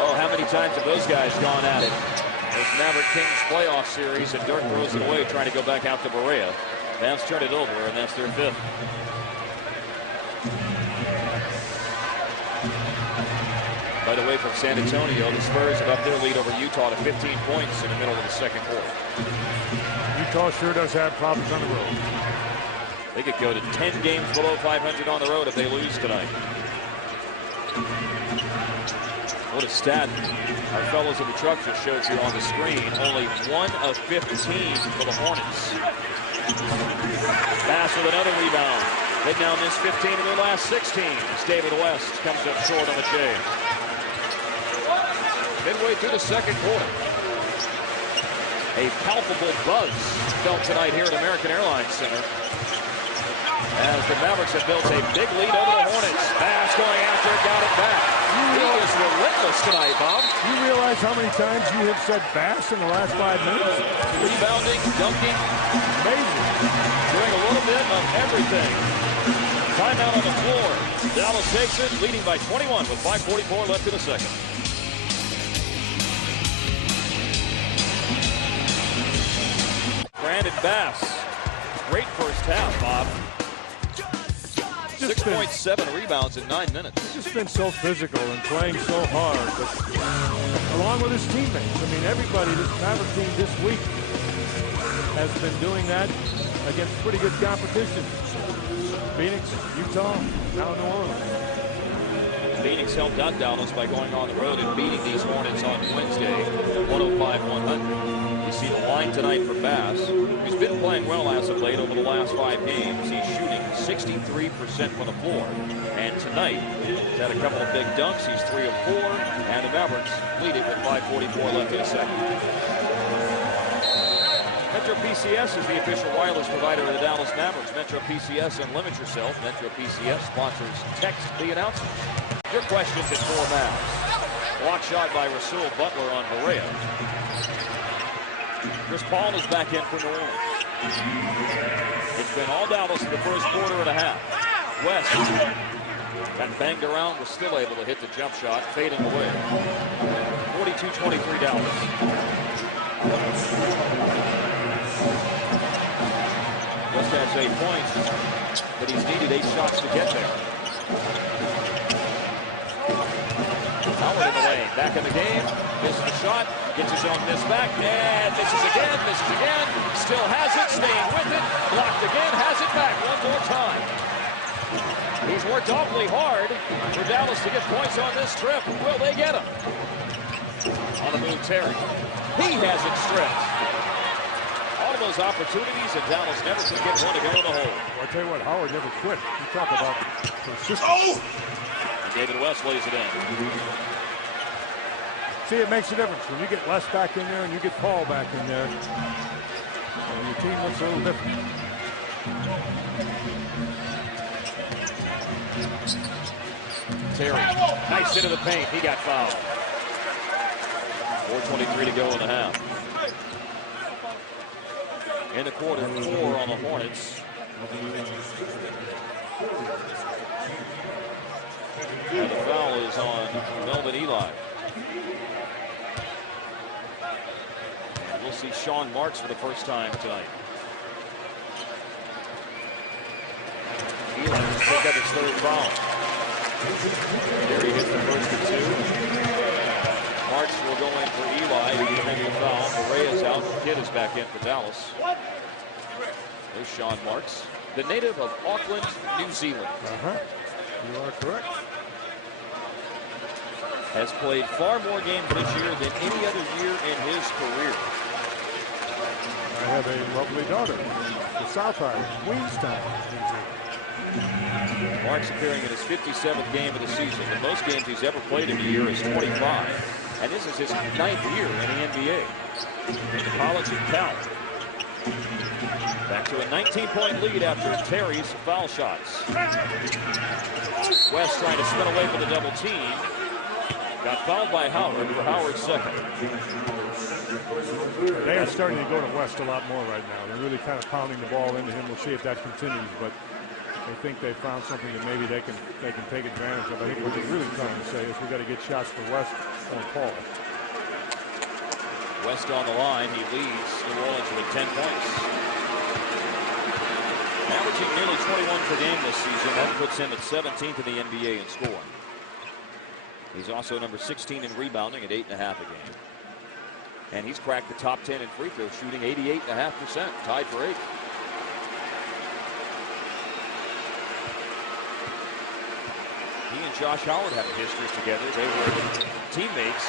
Oh, how many times have those guys gone at it? This Maverick Kings playoff series, and Dirk throws it away trying to go back out to Barea. Mavs turn it over, and that's their 5th. By the way, from San Antonio, the Spurs have upped their lead over Utah to 15 points in the middle of the second quarter. Utah sure does have problems on the road. They could go to 10 games below 500 on the road if they lose tonight. What a stat our fellows in the truck just showed you on the screen. Only 1 of 15 for the Hornets. Bass with another rebound. They've now missed 15 of their last 16 as David West comes up short on the chase. Midway through the second quarter. A palpable buzz felt tonight here at American Airlines Center as the Mavericks have built a big lead over the Hornets. Bass going after it, got it back. He is relentless tonight, Bob. You realize how many times you have said Bass in the last 5 minutes? Rebounding, dunking. Amazing. Doing a little bit of everything. Timeout on the floor. Dallas takes it, leading by 21 with 5:44 left in the second. Brandon Bass. Great first half, Bob. 6.7 rebounds in 9 minutes. He's just been so physical and playing so hard, but along with his teammates. I mean, everybody, this Maverick team this week has been doing that against pretty good competition. Phoenix, Utah, now New Orleans. Phoenix helped out Dallas by going on the road and beating these Hornets on Wednesday, 105-100. You see the line tonight for Bass, who's been playing well as of late over the last 5 games. He's shooting 63% from the floor. And tonight, he's had a couple of big dunks. He's 3 of 4, and the Mavericks lead it with 5:44 left in the second. Metro PCS is the official wireless provider of the Dallas Mavericks. Metro PCS, unlimit yourself. Metro PCS sponsors Text the Announcers. Your questions at 4 Mavs. Block shot by Rasul Butler on Berea. Chris Paul is back in for New Orleans. It's been all Dallas in the first quarter and a half. West got banged around, was still able to hit the jump shot, fading away. 42-23 Dallas. West has 8 points, but he's needed 8 shots to get there. Howard in the lane, back in the game, misses the shot, gets his own miss back, and misses again, still has it, staying with it, blocked again, has it back one more time. He's worked awfully hard for Dallas to get points on this trip. Will they get him? On the move, Terry. He has it stripped. All of those opportunities, and Dallas never could get one to go in the hole. Well, I tell you what, Howard never quit. You talk about consistency. Oh! And David West lays it in. See, it makes a difference when you get Les back in there and you get Paul back in there. And your team looks a little different. Terry, nice into the paint. He got fouled. 4:23 to go in the half. In the quarter, 4 on the Hornets. And the foul is on Melvin Eli. And we'll see Sean Marks for the first time tonight. Eli just picked up his 3rd foul. There he hits the first of 2. Marks will go in for Eli. He's making a foul. Berea's out. Kidd is back in for Dallas. There's Sean Marks, the native of Auckland, New Zealand. You are correct. Has played far more games this year than any other year in his career. I have a lovely daughter, the Southside, Queenstown, New Zealand. Marks appearing in his 57th game of the season. The most games he's ever played in a year is 25. And this is his 9th year in the NBA. In the college of Cal. Back to a 19-point lead after Terry's foul shots. West trying to spin away from the double team. Got fouled by Howard for Howard's 2nd. They are starting to go to West a lot more right now. They're really kind of pounding the ball into him. We'll see if that continues, but they think they found something that maybe they can take advantage of. I think what they're really trying to say is we got to get shots for West on Paul. West on the line. He leads New Orleans with 10 points. Averaging nearly 21 per game this season. That puts him at 17th in the NBA in scoring. He's also number 16 in rebounding at 8.5 a game. And he's cracked the top 10 in free throw shooting, 88.5%, tied for 8th. He and Josh Howard have a history together. They were teammates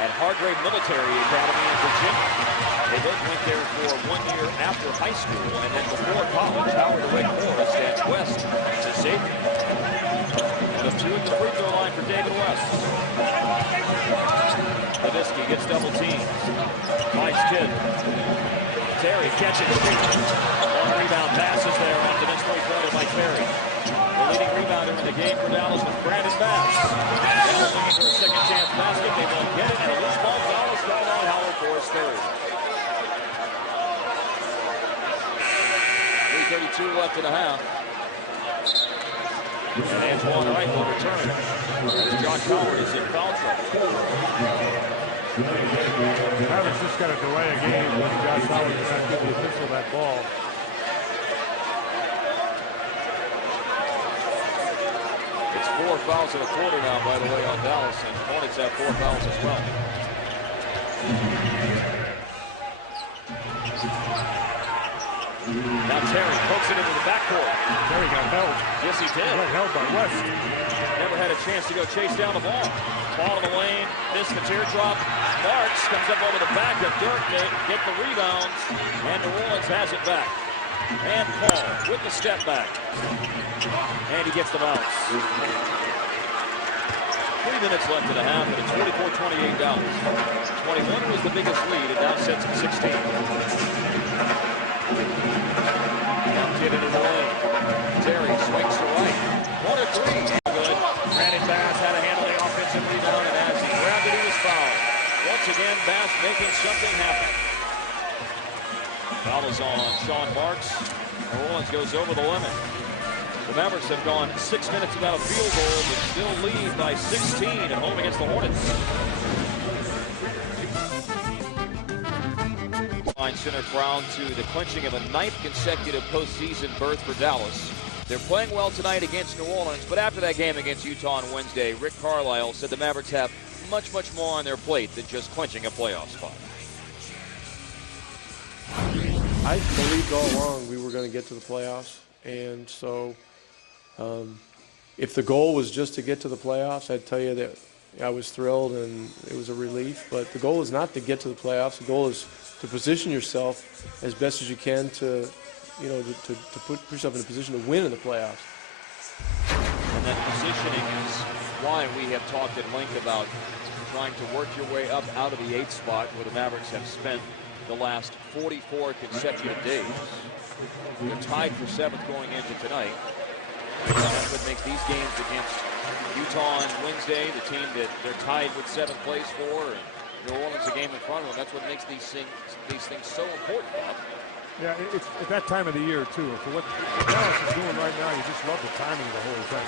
at Hargrave Military Academy in Virginia. They both went there for 1 year after high school, and then before college, Howard to Wake Forest and West to safety. The 2 at the free throw line for David West. Levinsky gets double teamed. Finds Kidd. Terry catches. Long rebound passes there off the missed three-pointer by Terry. The leading rebounder in the game for Dallas was Brandon Bass. Now looking for a second chance basket. They won't get it. And a loose ball. Dallas called on Howard for his third. 3:32 left in the half. And Antoine Wright will return as Josh Howard is in foul trouble. Mavericks just got to delay a game when Josh Howard is not give the official that ball. It's 4 fouls in a quarter now, by the way, on Dallas, and the Hornets have 4 fouls as well. Now Terry pokes it into the backcourt. Terry got held. Yes, he did. He got held by West. Never had a chance to go chase down the ball. Ball in the lane, missed the teardrop. Marks comes up over the back of Dirk to get the rebounds, and New Orleans has it back. And Paul with the step back. And he gets the bounce. 3 minutes left in the half, and it's 44-28 Dallas. 21 was the biggest lead, and now sets at 16. Now Kidd into the lane. Terry swings to right. 1 or 3. Good. Brandon Bass had a handle the offensive rebound, and as he grabbed it, he was fouled. Once again, Bass making something happen. Foul is on Sean Marks. New Orleans goes over the limit. The Mavericks have gone 6 minutes without a field goal, but still lead by 16 at home against the Hornets. Center crown to the clinching of a 9th consecutive postseason berth for Dallas. They're playing well tonight against New Orleans, but after that game against Utah on Wednesday, Rick Carlisle said the Mavericks have much, much more on their plate than just clinching a playoff spot. I believed all along we were going to get to the playoffs, and so if the goal was just to get to the playoffs, I'd tell you that I was thrilled and it was a relief. But the goal is not to get to the playoffs. The goal is to position yourself as best as you can to, to put yourself in a position to win in the playoffs. And that positioning is why we have talked at length about trying to work your way up out of the 8th spot where the Mavericks have spent the last 44 consecutive days. They're tied for 7th going into tonight. That's what makes these games against Utah on Wednesday, the team that they're tied with 7th place for, and New Orleans a game in front of them. That's what makes these things so important, Bob. Yeah, it's at that time of the year, too. For what Dallas is doing right now, you just love the timing of the whole thing.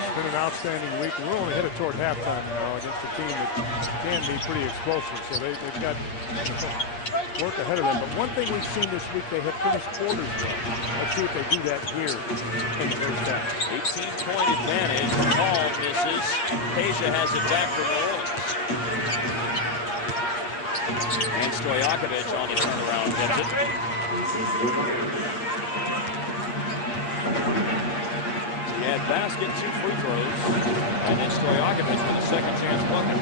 It's been an outstanding week. We're only headed toward halftime now against a team that can be pretty explosive, so they've got work ahead of them. But one thing we've seen this week, they have finished quarters well. Let's see if they do that here in the first half. 18-point advantage. Paul misses. Peja has it back for New Orleans. And Stojakovic on the turnaround gets it. He had basket, 2 free throws, and then Stojakovic with a second chance bucket.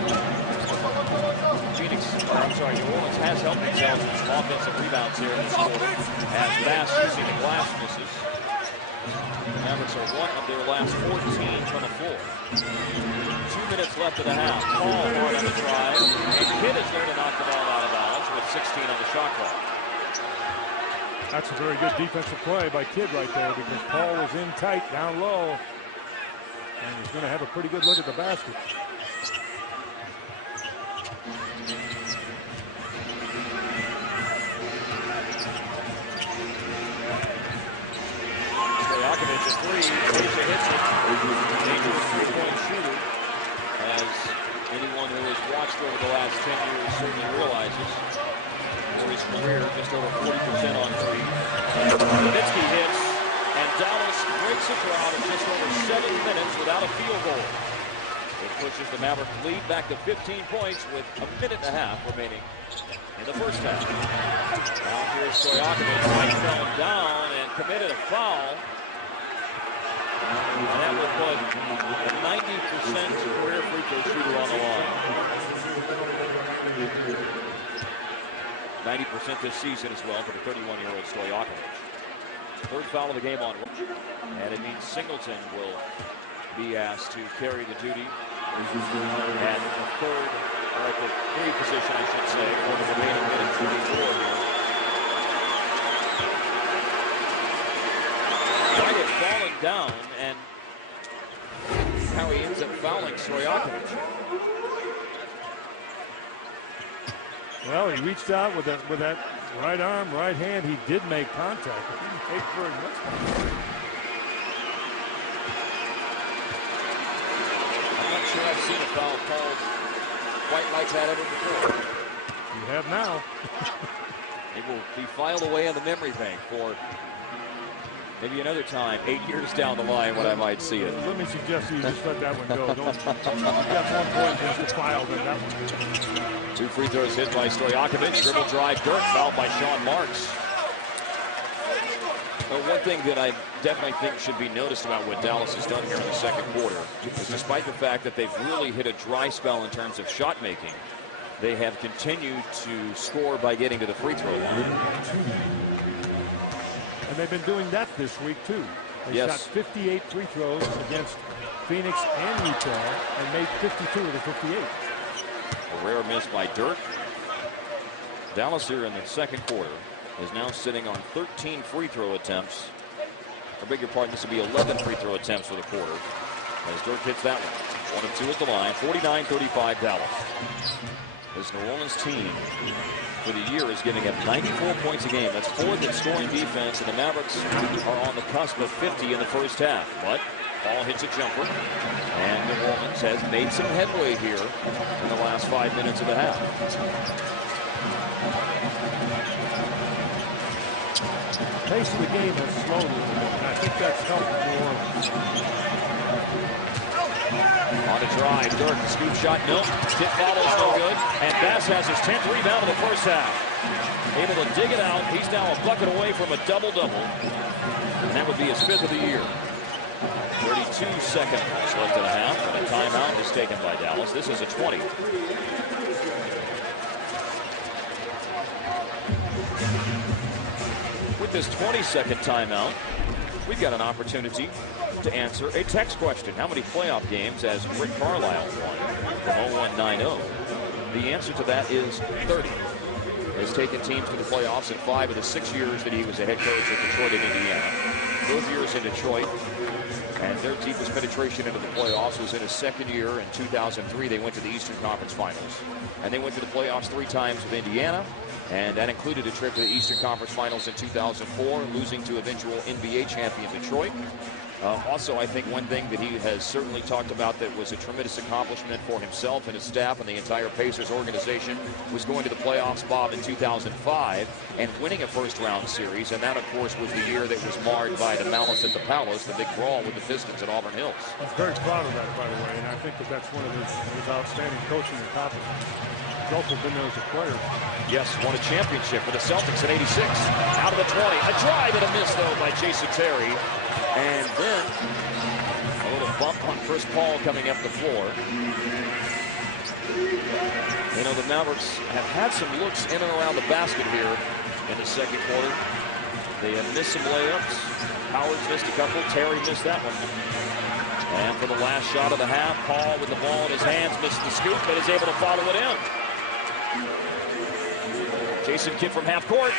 New Orleans has helped themselves with some offensive rebounds here in this quarter as Bass using the glass misses. The Mavericks are 1 of their last 14 from the floor. 2 minutes left in the half. Paul hard on the drive, and Kidd is there to knock the ball out of bounds with 16 on the shot clock. That's a very good defensive play by Kidd right there because Paul was in tight down low, and he's going to have a pretty good look at the basket. Stojakovic a 3. Peja hits it. Dangerous 3-point shooter, as anyone who has watched over the last 10 years certainly realizes. For his career, just over 40% on 3. Levinsky hits, and Dallas breaks a drought of just over 7 minutes without a field goal. It pushes the Mavericks lead back to 15 points with a minute and a half remaining in the first half. Now here's Stojakovic. White fell down and committed a foul. And that will put a 90% career free throw shooter on the line. 90% this season as well for the 31-year-old Stojakovic. Third foul of the game on. And it means Singleton will be asked to carry the duty at the third, or at the three position, I should say, for the remaining minute 24 here. White had fallen down, and how he ends up fouling Stojakovic. Well, he reached out with that right arm, right hand. He did make contact, but he didn't take very much contact. I'm not sure I've seen a foul called quite like that ever before. You have now. It will be filed away in the memory bank for maybe another time, 8 years down the line, when I might see it. Let me suggest you just let that one go. Don't. You got 1 point against the file, then that one. 2 free throws hit by Stojakovic. Dribble drive, Dirk, fouled by Sean Marks. Well, one thing that I definitely think should be noticed about what Dallas has done here in the second quarter is, despite the fact that they've really hit a dry spell in terms of shot making, they have continued to score by getting to the free throw line. And they've been doing that this week, too. They shot 58 free throws against Phoenix and Utah and made 52 of the 58. A rare miss by Dirk. Dallas here in the second quarter is now sitting on 13 free throw attempts. I beg your pardon, this will be 11 free throw attempts for the quarter as Dirk hits that one. 1 of 2 at the line. 49-35 Dallas. This New Orleans team for the year is giving up 94 points a game. That's 4th in scoring defense, and the Mavericks are on the cusp of 50 in the first half. But ball hits a jumper, and New Orleans has made some headway here in the last 5 minutes of the half. The pace of the game has slowed a little bit, and I think that's helped New Orleans. On a drive, Dirk, scoop shot, no. Tip follows, no good. And Bass has his 10th rebound in the first half. Able to dig it out. He's now a bucket away from a double-double. And that would be his 5th of the year. 32 seconds left in the half, and a timeout is taken by Dallas. This is a 20. With this 20-second timeout, we've got an opportunity to answer a text question. How many playoff games has Rick Carlisle won from 0190? The answer to that is 30. Has taken teams to the playoffs in 5 of the 6 years that he was a head coach at Detroit and Indiana. Both years in Detroit. And their deepest penetration into the playoffs was in his second year in 2003. They went to the Eastern Conference Finals. And they went to the playoffs 3 times with Indiana. And that included a trip to the Eastern Conference Finals in 2004, losing to eventual NBA champion Detroit. Also, I think one thing that he has certainly talked about that was a tremendous accomplishment for himself and his staff and the entire Pacers organization was going to the playoffs, Bob, in 2005 and winning a first-round series. And that, of course, was the year that was marred by the malice at the Palace, the big brawl with the Pistons at Auburn Hills. I was very proud of that, by the way, and I think that that's one of his outstanding coaching accomplishments. He's also been there as a player. Yes, won a championship for the Celtics in '86. Out of the 20. A drive and a miss, though, by Jason Terry. And then a little bump on Chris Paul coming up the floor. You know, the Mavericks have had some looks in and around the basket here in the second quarter. They have missed some layups. Howard's missed a couple. Terry missed that one. And for the last shot of the half, Paul with the ball in his hands missed the scoop, but is able to follow it in. Jason Kidd from half court.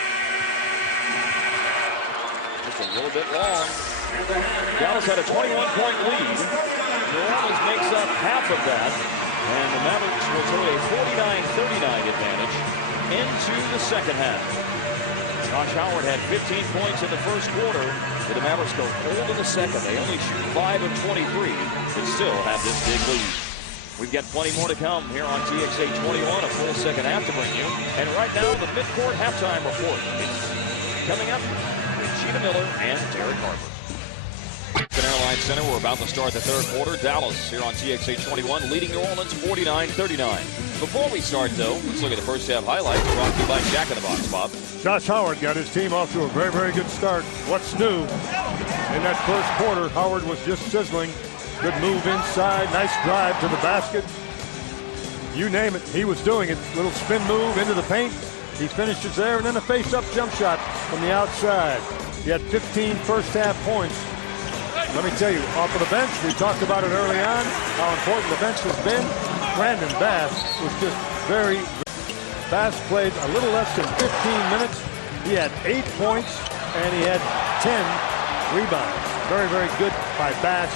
Just a little bit long. Dallas had a 21-point lead. New Orleans makes up half of that. And the Mavericks will throw a 49-39 advantage into the second half. Josh Howard had 15 points in the first quarter. But the Mavericks go cold in the second. They only shoot 5 of 23, but still have this big lead. We've got plenty more to come here on TXA 21, a full second half to bring you. And right now, the midcourt halftime report. It's coming up with Sheena Miller and Derek Harper. American Airlines Center. We're about to start the third quarter. Dallas here on TXA 21 leading New Orleans 49-39. Before we start, though, let's look at the first half highlights brought to you by Jack in the Box, Bob. Josh Howard got his team off to a very, very good start. What's new? In that first quarter, Howard was just sizzling. Good move inside, nice drive to the basket. You name it, he was doing it. Little spin move into the paint. He finishes there, and then a face-up jump shot from the outside. He had 15 first-half points. Let me tell you, off of the bench, we talked about it early on, how important the bench has been. Brandon Bass was just very. Bass played a little less than 15 minutes. He had 8 points, and he had 10 rebounds. Very, very good by Bass.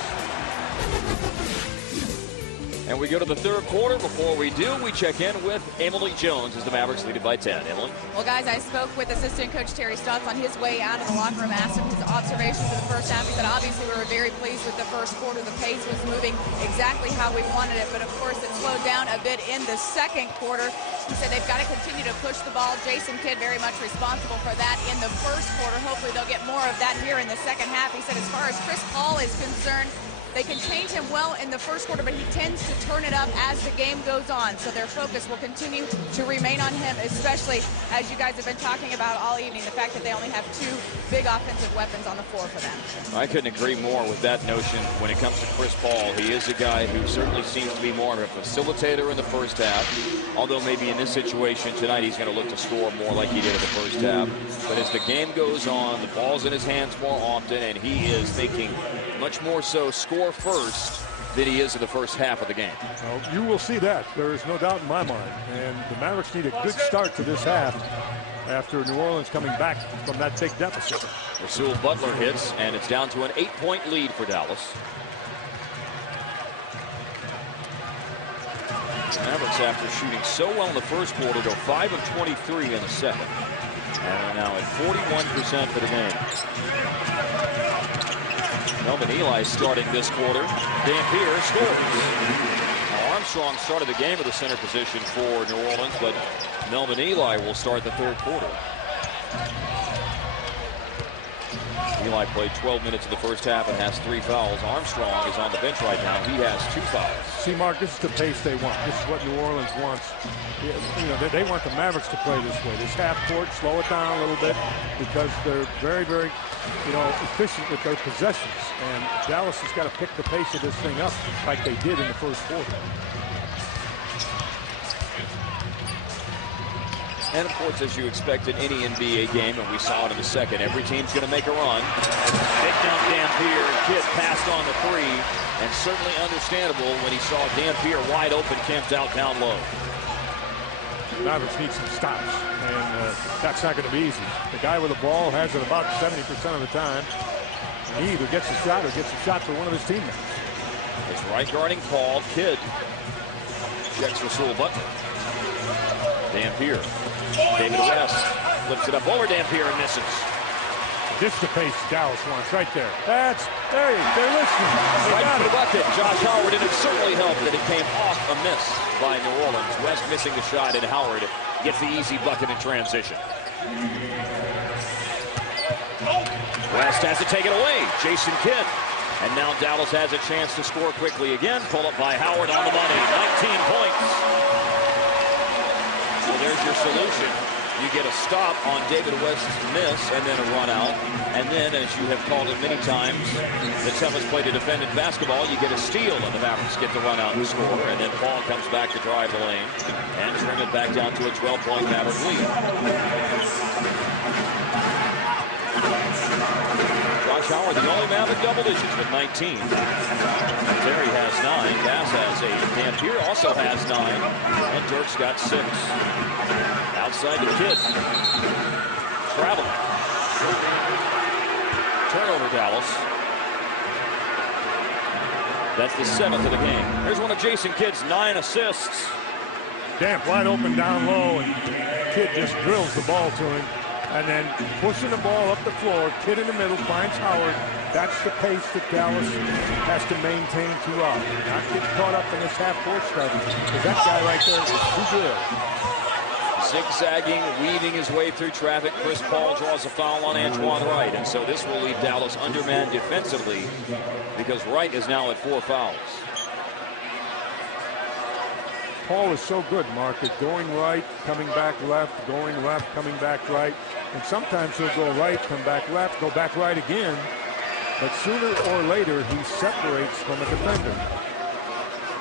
And we go to the third quarter. Before we do, we check in with Emily Jones as the Mavericks lead it by 10. Emily? Well, guys, I spoke with assistant coach Terry Stotts on his way out of the locker room, asked him his observations of the first half. He said, obviously, we were very pleased with the first quarter. The pace was moving exactly how we wanted it, but of course, it slowed down a bit in the second quarter. He said they've got to continue to push the ball. Jason Kidd very much responsible for that in the first quarter. Hopefully, they'll get more of that here in the second half. He said as far as Chris Paul is concerned, they can change him well in the first quarter, but he tends to turn it up as the game goes on. So their focus will continue to remain on him, especially as you guys have been talking about all evening, the fact that they only have 2 big offensive weapons on the floor for them. I couldn't agree more with that notion when it comes to Chris Paul. He is a guy who certainly seems to be more of a facilitator in the first half, although maybe in this situation tonight he's going to look to score more like he did in the first half. But as the game goes on, the ball's in his hands more often, and he is thinking much more so score first than he is in the first half of the game. Well, you will see that. There is no doubt in my mind. And the Mavericks need a good start to this half after New Orleans coming back from that big deficit. Rasul Butler hits, and it's down to an 8-point lead for Dallas. The Mavericks, after shooting so well in the first quarter, go 5 of 23 in the second. And are now at 41% for the game. Melvin Eli starting this quarter. Dampier scores. Now Armstrong started the game at the center position for New Orleans, but Melvin Eli will start the third quarter. Eli played 12 minutes in the first half and has 3 fouls. Armstrong is on the bench right now. He has 2 fouls. See, Mark, this is the pace they want. This is what New Orleans wants. You know, they want the Mavericks to play this way. This half court, slow it down a little bit because they're very, very, efficient with their possessions. And Dallas has got to pick the pace of this thing up like they did in the first quarter. And, of course, as you expect in any NBA game, and we saw it in the second, every team's going to make a run. Big dump Dampier. Kidd passed on the 3, and certainly understandable when he saw Dampier wide open, camped out down low. The Mavericks need some stops, and that's not going to be easy. The guy with the ball has it about 70% of the time. He either gets a shot or gets a shot for one of his teammates. It's right guarding Paul. Kidd checks Rasul Butler. Dampier. David West lifts it up over Dampier and misses. This is the pace Dallas wants right there. They're listening. Right to the bucket, Josh Howard, and it certainly helped that it came off a miss by New Orleans. West missing the shot, and Howard gets the easy bucket in transition. West has to take it away. Jason Kidd. And now Dallas has a chance to score quickly again. Pull up by Howard on the money. 19 points. Well, there's your solution. You get a stop on David West's miss and then a run out. And then, as you have called it many times, the toughest play to defend in basketball, you get a steal and the Mavericks get the run out and score. And then Paul comes back to drive the lane and trim it back down to a 12-point Maverick lead. Josh Howard, the only Maverick double digits with 19. Terry has 9. Bass has 8. Dampier also has 9. And Dirk's got 6. Outside to Kidd. Traveling. Turnover, Dallas. That's the 7th of the game. Here's one of Jason Kidd's 9 assists. Damp wide open down low, and Kidd just drills the ball to him. And then pushing the ball up the floor, Kidd in the middle, finds Howard. That's the pace that Dallas has to maintain throughout. Not get caught up in this half-court stuff, because that guy right there is too good. Zigzagging, weaving his way through traffic. Chris Paul draws a foul on Antoine Wright, and so this will leave Dallas undermanned defensively because Wright is now at 4 fouls. Paul is so good, Mark, at going right, coming back left, going left, coming back right. And sometimes he'll go right, come back left, go back right again. But sooner or later, he separates from a defender.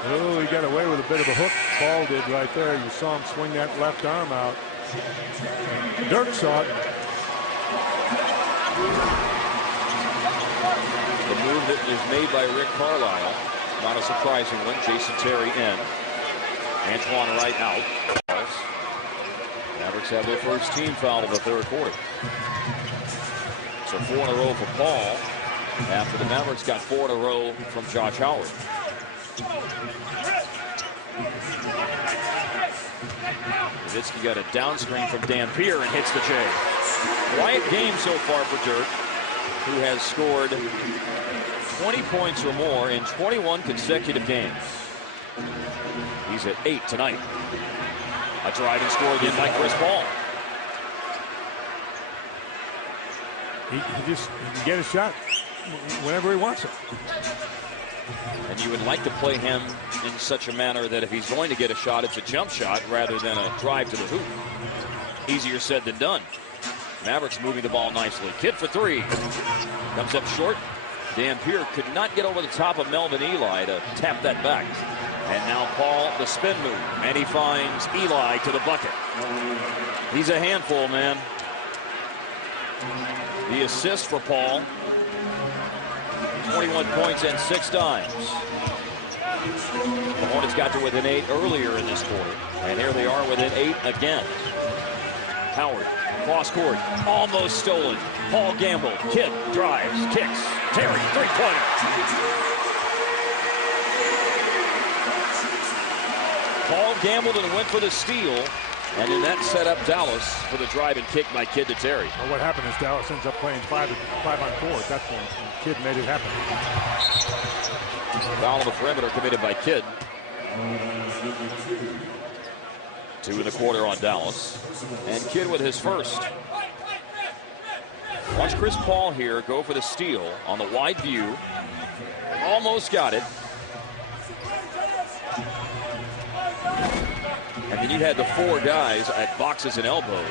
Oh, he got away with a bit of a hook. Paul did right there. You saw him swing that left arm out. Dirk saw it. The move that is made by Rick Carlisle, not a surprising one. Jason Terry in. Antoine Wright out. Mavericks have their first team foul of the third quarter. So 4 in a row for Paul after the Mavericks got 4 in a row from Josh Howard. Nowitzki got a down screen from Dampier and hits the J. Quiet game so far for Dirk, who has scored 20 points or more in 21 consecutive games. He's at 8 tonight. A drive and score again by Chris Paul. He can get a shot whenever he wants it. And you would like to play him in such a manner that if he's going to get a shot, it's a jump shot rather than a drive to the hoop. Easier said than done. Mavericks moving the ball nicely. Kidd for 3. Comes up short. Dampier could not get over the top of Melvin Ely to tap that back. And now Paul, the spin move. And he finds Ely to the bucket. He's a handful, man. The assist for Paul. 21 points and 6 dimes. The Hornets got to within 8 earlier in this quarter. And here they are within 8 again. Howard, cross court, almost stolen. Paul Gamble, Kidd drives, kicks. Terry, three-pointer. Paul gambled and went for the steal. And then that set up Dallas for the drive and kick by Kidd to Terry. Well, what happened is Dallas ends up playing 5 on 4 at that point. And Kidd made it happen. Foul on the perimeter committed by Kidd. 2 in the quarter on Dallas. And Kidd with his first. Watch Chris Paul here go for the steal on the wide view. Almost got it. And then you had the 4 guys at boxes and elbows,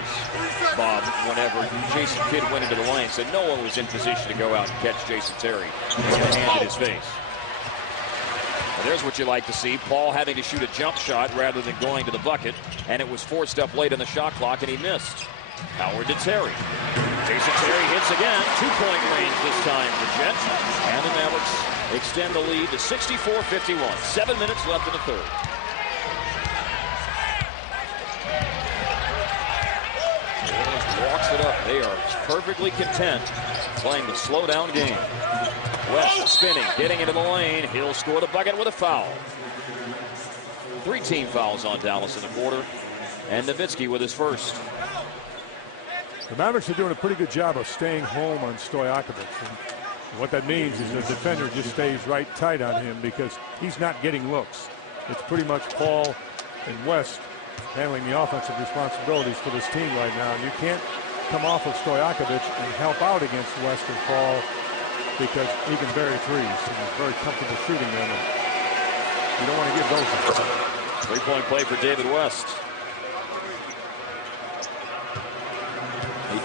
Bob, whenever Jason Kidd went into the lane. So no one was in position to go out and catch Jason Terry with a hand in his face. And there's what you like to see. Paul having to shoot a jump shot rather than going to the bucket. And it was forced up late on the shot clock, and he missed. Howard to Terry. Jason Terry hits again. 2-point range this time for Jet. And the Mavericks extend the lead to 64-51. 7 minutes left in the third. Walks it up. They are perfectly content playing the slow down game. West spinning, getting into the lane. He'll score the bucket with a foul. 3 team fouls on Dallas in the quarter. And Nowitzki with his first. The Mavericks are doing a pretty good job of staying home on Stojakovic. And what that means is the defender just stays right tight on him because he's not getting looks. It's pretty much Paul and West handling the offensive responsibilities for this team right now. And you can't come off of Stojakovic and help out against West and Paul because he can bury threes and he's very comfortable shooting them. And you don't want to give those up. 3-point play for David West.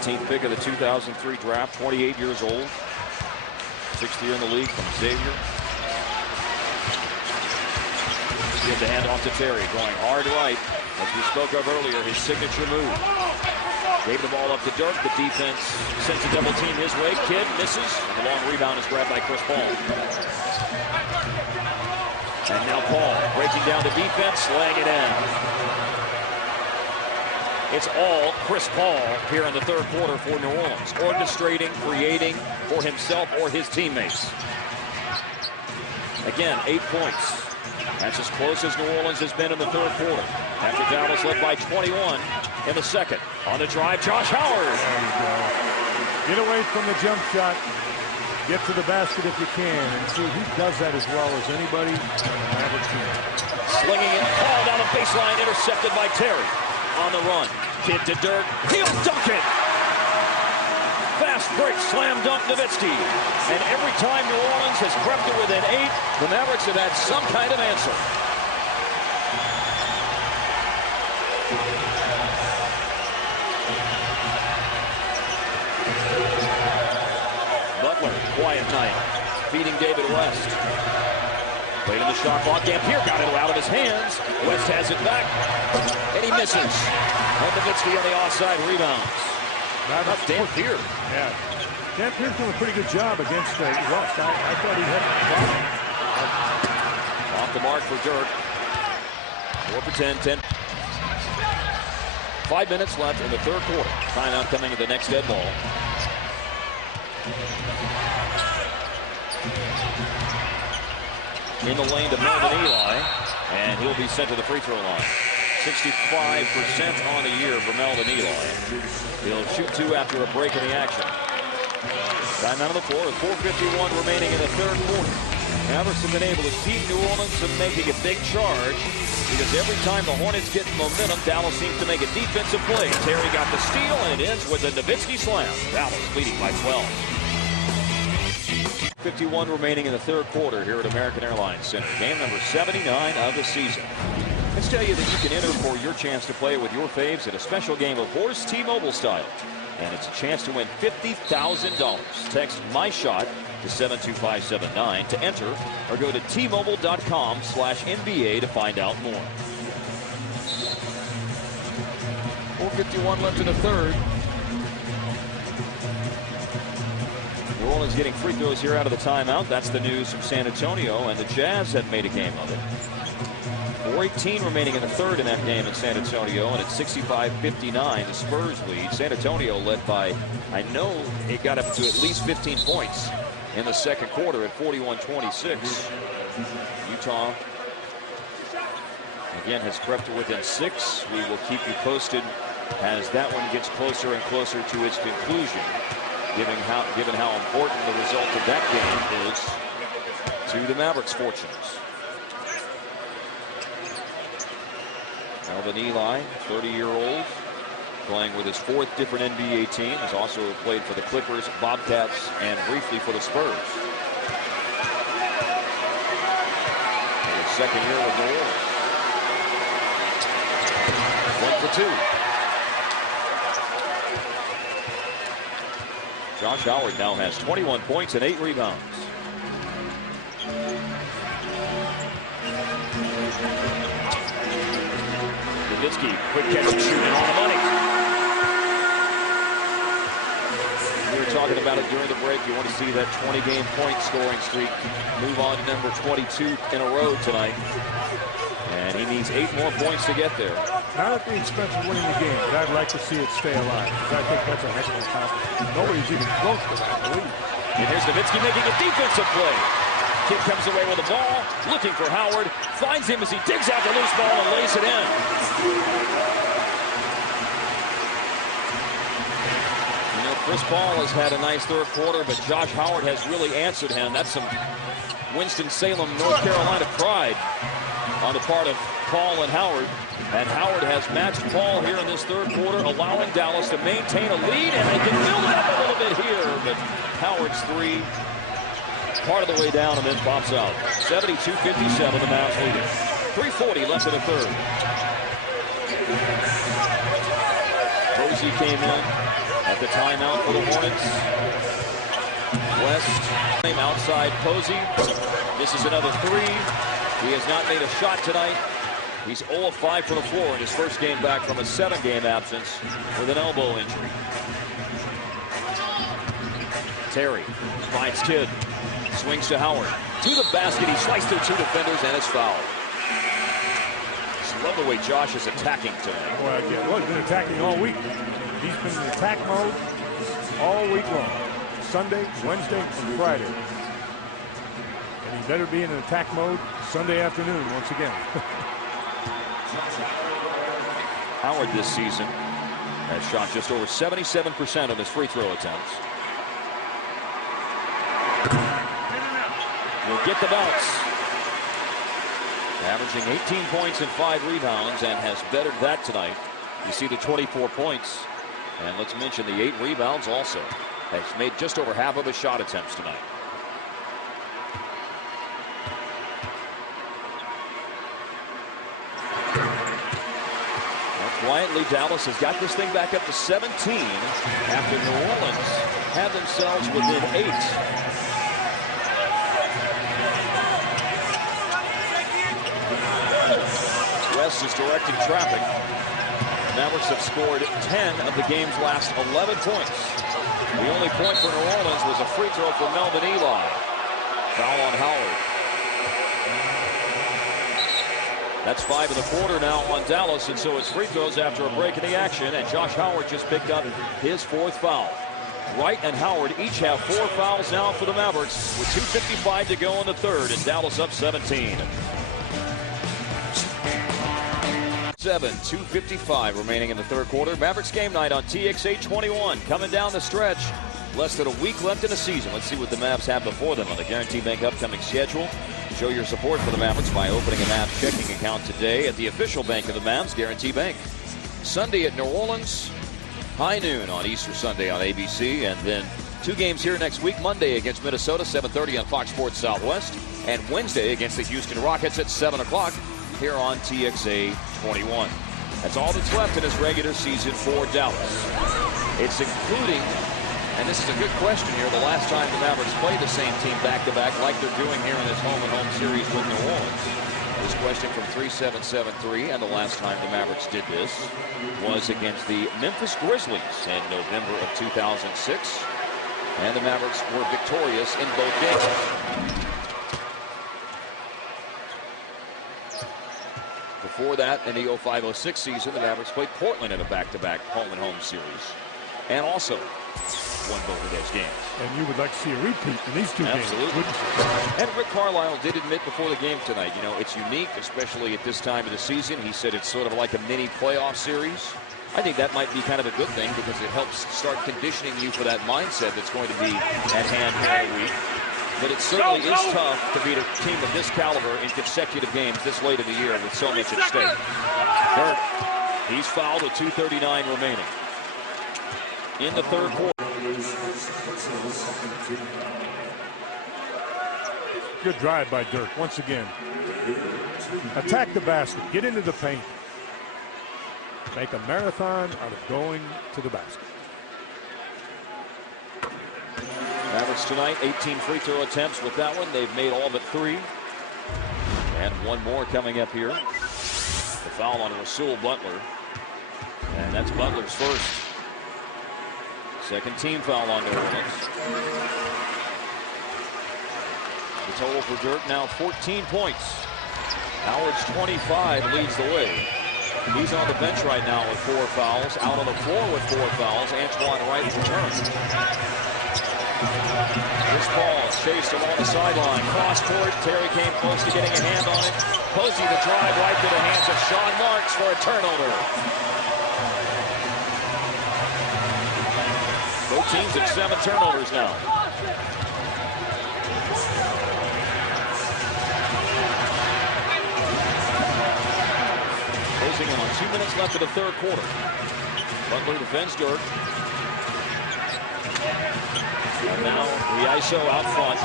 18th pick of the 2003 draft, 28 years old. 6th year in the league from Xavier. Give the handoff to Terry, going hard right. As we spoke of earlier, his signature move. Gave the ball up to Dirk. The defense sends a double team his way. Kidd misses. And the long rebound is grabbed by Chris Paul. And now Paul breaking down the defense, laying it in. It's all Chris Paul here in the third quarter for New Orleans. Orchestrating, creating for himself or his teammates. Again, 8 points. That's as close as New Orleans has been in the third quarter. After Dallas led by 21 in the second. On the drive, Josh Howard. There you go. Get away from the jump shot. Get to the basket if you can. And see, he does that as well as anybody on the Mavericks team. Slinging it, Paul down the baseline, intercepted by Terry. on the run. Kid to Dirk. He'll dunk it. Fast break, slam dunk Nowitzki. And every time New Orleans has crept to within 8, the Mavericks have had some kind of answer. Butler, quiet night, feeding David West. Played in the shot clock. Dampier got it out of his hands. West has it back, and he misses. And Nowitzki on the offside rebounds. That's Dampier. Yeah. Dampier's doing a pretty good job against West. I thought he had a problem. Off the mark for Dirk. 4 for 10. 5 minutes left in the third quarter. Timeout coming at the next dead ball. In the lane to Melvin Eli, and he'll be sent to the free throw line. 65% on the year for Melvin Eli. He'll shoot 2 after a break in the action. Timeout on the floor with 4:51 remaining in the third quarter. Mavericks have been able to keep New Orleans from making a big charge because every time the Hornets get momentum, Dallas seems to make a defensive play. Terry got the steal, and it ends with a Nowitzki slam. Dallas leading by 12. 51 remaining in the third quarter here at American Airlines Center. Game number 79 of the season. Let's tell you that you can enter for your chance to play with your faves at a special game of horse T-Mobile style. And it's a chance to win $50,000. Text My Shot to 72579 to enter, or go to T-Mobile.com/NBA to find out more. 4:51 left in the third. New Orleans getting free throws here out of the timeout. That's the news from San Antonio, and the Jazz have made a game of it. 4:18 remaining in the third in that game in San Antonio, and it's 65-59, the Spurs lead. San Antonio led by, I know it got up to at least 15 points in the second quarter at 41-26. Utah, again, has crept to within 6. We will keep you posted as that one gets closer and closer to its conclusion, given how important the result of that game is to the Mavericks' fortunes. Melvin Eli, 30-year-old, playing with his 4th different NBA team. Has also played for the Clippers, Bobcats, and briefly for the Spurs. And his second year with New Orleans. 1 for 2. Josh Howard now has 21 points and 8 rebounds. Nowitzki, quick catch and shooting on the money. We were talking about it during the break. You want to see that 20-game point scoring streak move on to number 22 in a row tonight. And he needs 8 more points to get there. Not at the expense of winning the game, but I'd like to see it stay alive, because I think that's a heck of an accomplishment. Nobody's even close to that, believe me. And here's Nowitzki making a defensive play. Kid comes away with the ball, looking for Howard, finds him as he digs out the loose ball and lays it in. You know, Chris Paul has had a nice third quarter, but Josh Howard has really answered him. That's some Winston-Salem, North Carolina pride on the part of Paul and Howard. And Howard has matched Paul here in this third quarter, allowing Dallas to maintain a lead, and they can build it up a little bit here, but Howard's 3 part of the way down and then pops out. 72-57, the Mavs leading. 3:40 left in the third. Posey came in at the timeout for the Hornets. West outside Posey. This is another 3. He has not made a shot tonight. He's 0 of 5 from the floor in his first game back from a 7-game absence with an elbow injury. Terry finds Kidd. Swings to Howard. To the basket. He sliced through 2 defenders and is fouled. Just love the way Josh is attacking tonight. Well, he's been attacking all week. He's been in attack mode all week long. Sunday, Wednesday, and Friday. And he better be in an attack mode Sunday afternoon once again. Howard this season has shot just over 77% of his free throw attempts. Will get the bounce. Averaging 18 points and 5 rebounds, and has bettered that tonight You see the 24 points. And let's mention the 8 rebounds also. Has made just over half of his shot attempts tonight. Well, quietly, Dallas has got this thing back up to 17 after New Orleans had themselves within 8. West is directing traffic. Mavericks have scored 10 of the game's last 11 points. The only point for New Orleans was a free throw for Melvin Eli. Foul on Howard. That's 5 in the quarter now on Dallas, and so it's free throws after a break in the action, and Josh Howard just picked up his 4th foul. Wright and Howard each have 4 fouls now for the Mavericks with 2:55 to go in the third, and Dallas up 17. 2:55 remaining in the third quarter. Mavericks game night on TXA 21 coming down the stretch. Less than a week left in the season. Let's see what the Mavs have before them on the Guarantee Bank upcoming schedule. Show your support for the Mavericks by opening a Mavs checking account today at the official bank of the Mavs, Guarantee Bank. Sunday at New Orleans, high noon on Easter Sunday on ABC, and then 2 games here next week. Monday against Minnesota, 7:30 on Fox Sports Southwest, and Wednesday against the Houston Rockets at 7 o'clock. Here on TXA 21. That's all that's left in this regular season for Dallas. It's including, and this is a good question here, the last time the Mavericks played the same team back-to-back like they're doing here in this home-and-home series with New Orleans. This question from 3773, and the last time the Mavericks did this was against the Memphis Grizzlies in November of 2006. And the Mavericks were victorious in both games. Before that, in the 05-06 season, the Mavericks played Portland in a back-to-back home-and-home series, and also won both of those games. And you would like to see a repeat in these 2 games. Absolutely. And Rick Carlisle did admit before the game tonight, you know, it's unique, especially at this time of the season. He said it's sort of like a mini playoff series. I think that might be kind of a good thing because it helps start conditioning you for that mindset that's going to be at hand here in a week. But it certainly is tough to beat a team of this caliber in consecutive games this late in the year with so much at stake. Dirk, he's fouled with 2:39 remaining in the third quarter. Good drive by Dirk once again. Attack the basket, get into the paint. Make a marathon out of going to the basket. Mavericks tonight, 18 free throw attempts with that one. They've made all but 3. And one more coming up here. The foul on Rasul Butler. And that's Butler's first. Second team foul on New Orleans. The total for Dirk now 14 points. Howard's 25 leads the way. He's on the bench right now with 4 fouls. Out on the floor with 4 fouls. Antoine Wright returns. Here's Paul, chased along the sideline. Cross court, Terry came close to getting a hand on it. Posey the drive right to the hands of Sean Marks for a turnover. Both teams at 7 turnovers now. Closing in on 2 minutes left of the third quarter. Butler defends Dirk. And now the ISO out front.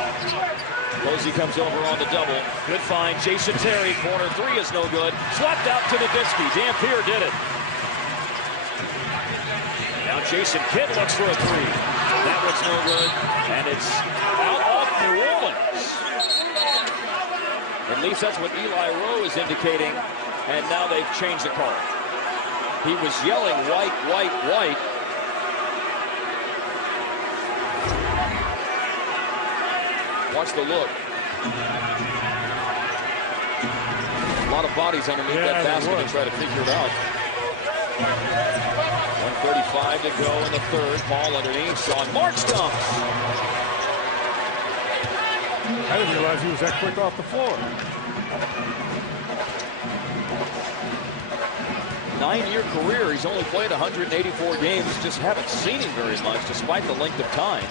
Posey comes over on the double. Good find. Jason Terry, corner 3 is no good. Swept out to Nowitzki. Dampier did it. Now Jason Kidd looks for a 3. That one's no good. And it's out off New Orleans. At least that's what Eli Rowe is indicating. And now they've changed the call. He was yelling white, white, white. Watch the look. A lot of bodies underneath that basket to try to figure it out. 1:35 to go in the third. Ball underneath. Sean Marks dumps. I didn't realize he was that quick off the floor. 9-year career. He's only played 184 games. Just haven't seen him very much, despite the length of time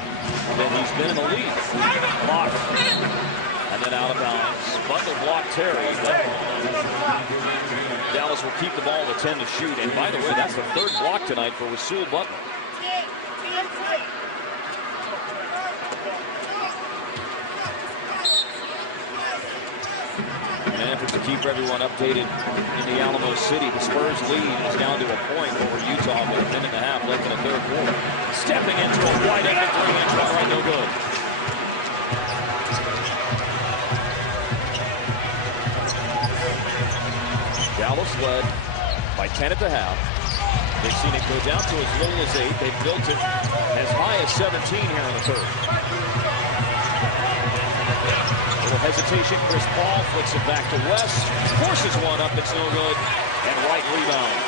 that he's been in the league. Block. And then out of bounds. Butler blocked Terry. But Dallas will keep the ball to 10 to shoot. And by the way, that's the third block tonight for Rasul Butler. In an effort to keep everyone updated in the Alamo City, the Spurs lead is down to a point over Utah with a minute and a half left in the third quarter. Stepping into a wide-ended three-inch one, right, no good. Dallas led by 10 at the half. They've seen it go down to as little as 8. They've built it as high as 17 here in the third. Little hesitation. Chris Paul flicks it back to West. Forces one up. It's no good. And Wright rebounds.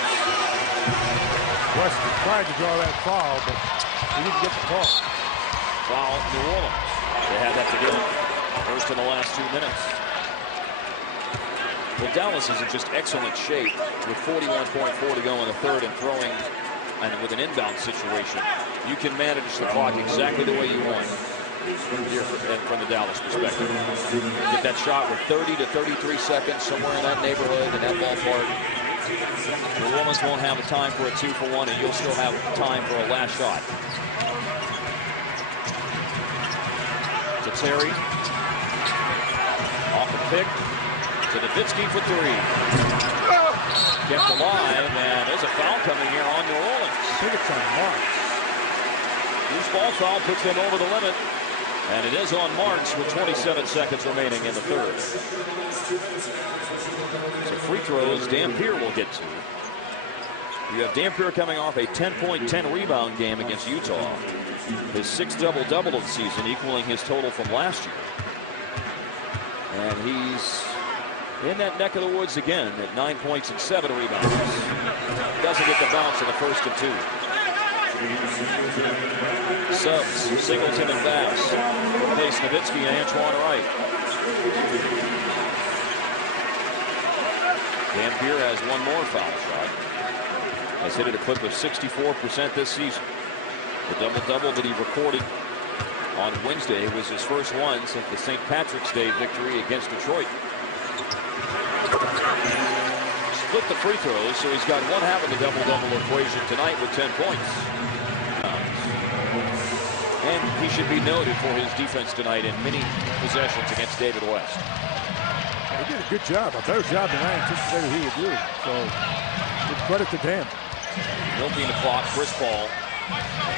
West tried to draw that foul, but he didn't get the call. Foul, New Orleans. They had that to go. First in the last 2 minutes. Well, Dallas is in just excellent shape with 41.4 to go in the third and throwing, and with an inbound situation. You can manage the clock exactly the way you want here from the Dallas perspective. Get that shot with 30 to 33 seconds, somewhere in that neighborhood, in that ballpark. New Orleans won't have a time for a 2-for-1, and you'll still have time for a last shot. To Terry. Off the pick. To Nowitzki for 3. Kept alive, and there's a foul coming here on New Orleans. I think it's on Marks. Loose ball foul puts them over the limit, and it is on Marks with 27 seconds remaining in the third. So free throws, Dampier will get to. You have Dampier coming off a 10-point, 10-rebound game against Utah. His 6th double-double of the season, equaling his total from last year. And he's in that neck of the woods again at 9 points and 7 rebounds. Doesn't get the bounce in the first of 2. Subs, Singleton and Bass. Replace Nowitzki and Antoine Wright. Dampier has one more foul shot. Has hit it a clip of 64% this season. The double-double that he recorded on Wednesday was his first one since the St. Patrick's Day victory against Detroit. Split the free throws, so he's got one half of the double-double equation tonight with 10 points. And he should be noted for his defense tonight in many possessions against David West. He did a good job, a better job than I anticipated he would do. So, good credit to Dan. Milking the clock, Chris Paul.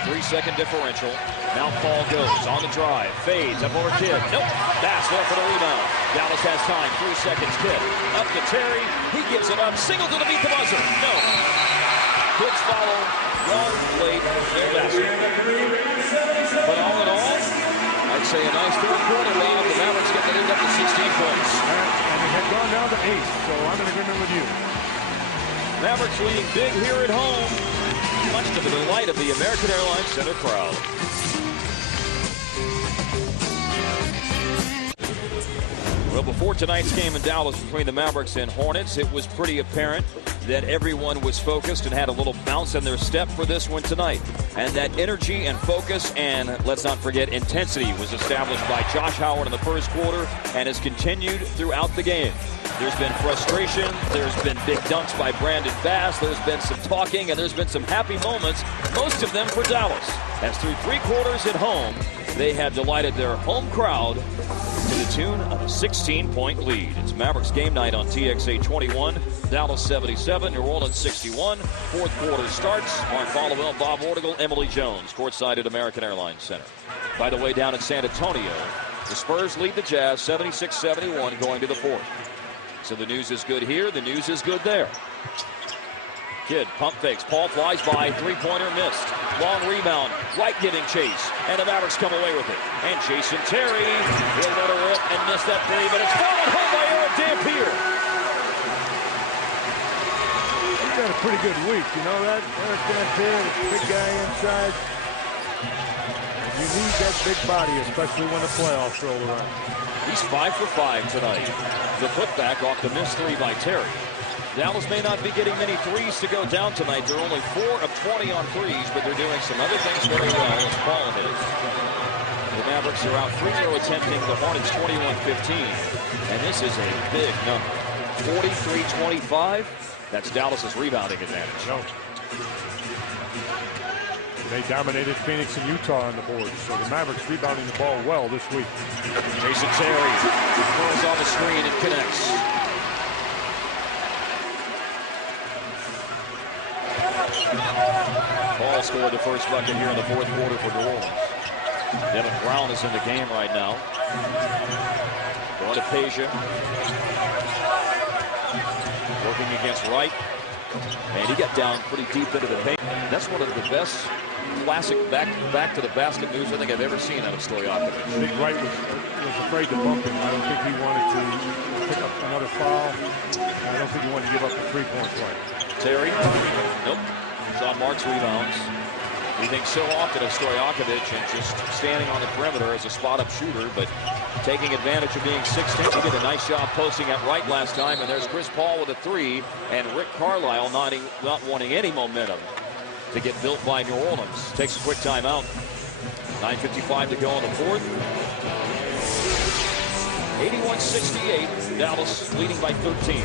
3-second differential. Now Paul goes on the drive. Fades up over Kidd. Nope. Bass there for the rebound. Dallas has time. 3 seconds. Kidd up to Terry. He gives it up. Singleton to beat the buzzer. No. Kidd's follow. Well played. No basket. But all in all, I'd say a nice third quarter. Rob. The Mavericks get the lead up to 16 points. And it had gone down to 8, so I'm in agreement with you. Mavericks leading big here at home, much to the delight of the American Airlines Center crowd. Well, before tonight's game in Dallas between the Mavericks and Hornets, it was pretty apparent that everyone was focused and had a little bounce in their step for this one tonight. And that energy and focus and, let's not forget, intensity was established by Josh Howard in the first quarter and has continued throughout the game. There's been frustration, there's been big dunks by Brandon Bass, there's been some talking, and there's been some happy moments, most of them for Dallas. As through 3 quarters at home, they have delighted their home crowd to the tune of a 16-point lead. It's Mavericks game night on TXA 21, Dallas 77, New Orleans 61. Fourth quarter starts. Mark Followell, Bob Ortigal, Emily Jones, courtside at American Airlines Center. By the way, down in San Antonio, the Spurs lead the Jazz 76-71 going to the fourth. So the news is good here, the news is good there. Kidd pump fakes. Paul flies by. 3-pointer missed. Long rebound. Wright giving chase. And the Mavericks come away with it. And Jason Terry. He'll let her rip and miss that 3, but it's followed home by Eric Dampier. He's had a pretty good week. You know that? Eric Dampier, big guy inside. You need that big body, especially when the playoffs roll around. He's 5 for 5 tonight. The putback off the missed 3 by Terry. Dallas may not be getting many threes to go down tonight. They're only 4 of 20 on threes, but they're doing some other things very well as Paul hits. The Mavericks are out free throw attempting the Hornets 21-15, and this is a big number. 43-25, That's Dallas's rebounding advantage. No. They dominated Phoenix and Utah on the board, so the Mavericks rebounding the ball well this week. Jason Terry curls on the screen and connects. Paul scored the first bucket here in the fourth quarter for New Orleans. Devin Brown is in the game right now. Going to Peja. Working against Wright. And he got down pretty deep into the paint. That's one of the best classic back to the basket moves I think I've ever seen out of Stojakovic. I think Wright was afraid to bump him. I don't think he wanted to pick up another foul. I don't think he wanted to give up the three-point play. Terry. Nope. John Marks rebounds. We think so often of Stojakovic and just standing on the perimeter as a spot-up shooter, but taking advantage of being 6'10". He did a nice job posting at right last time, and there's Chris Paul with a three, and Rick Carlisle not wanting any momentum to get built by New Orleans. Takes a quick timeout. 9:55 to go in the fourth. 81-68. Dallas leading by 13.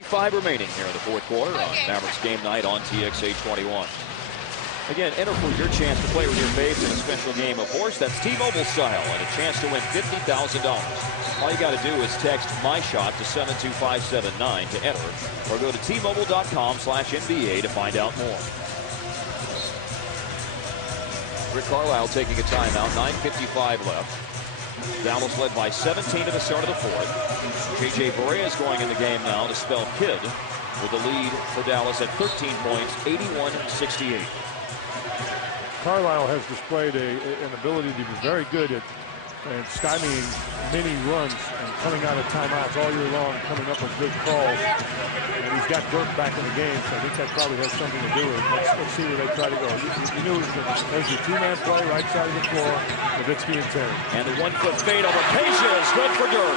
Five remaining here in the fourth quarter on Mavericks game night on TXA 21. Again, enter for your chance to play with your faves in a special game of horse. That's T-Mobile style and a chance to win $50,000. All you got to do is text My Shot to 72579 to enter, or go to T-Mobile.com/NBA to find out more. Rick Carlisle taking a timeout. 9:55 left. Dallas led by 17 at the start of the fourth. J.J. Barea is going in the game now to spell Kidd with the lead for Dallas at 13 points, 81-68. Carlisle has displayed an ability to be very good at stymieing mini runs and coming out of timeouts all year long, coming up with good calls. And he's got Burke back in the game, so I think that probably has something to do with it. Let's see where they try to go. You knew there's the two-man play right side of the floor, Nowitzki and Terry. And the one-foot fade over Peja is good for Dirk.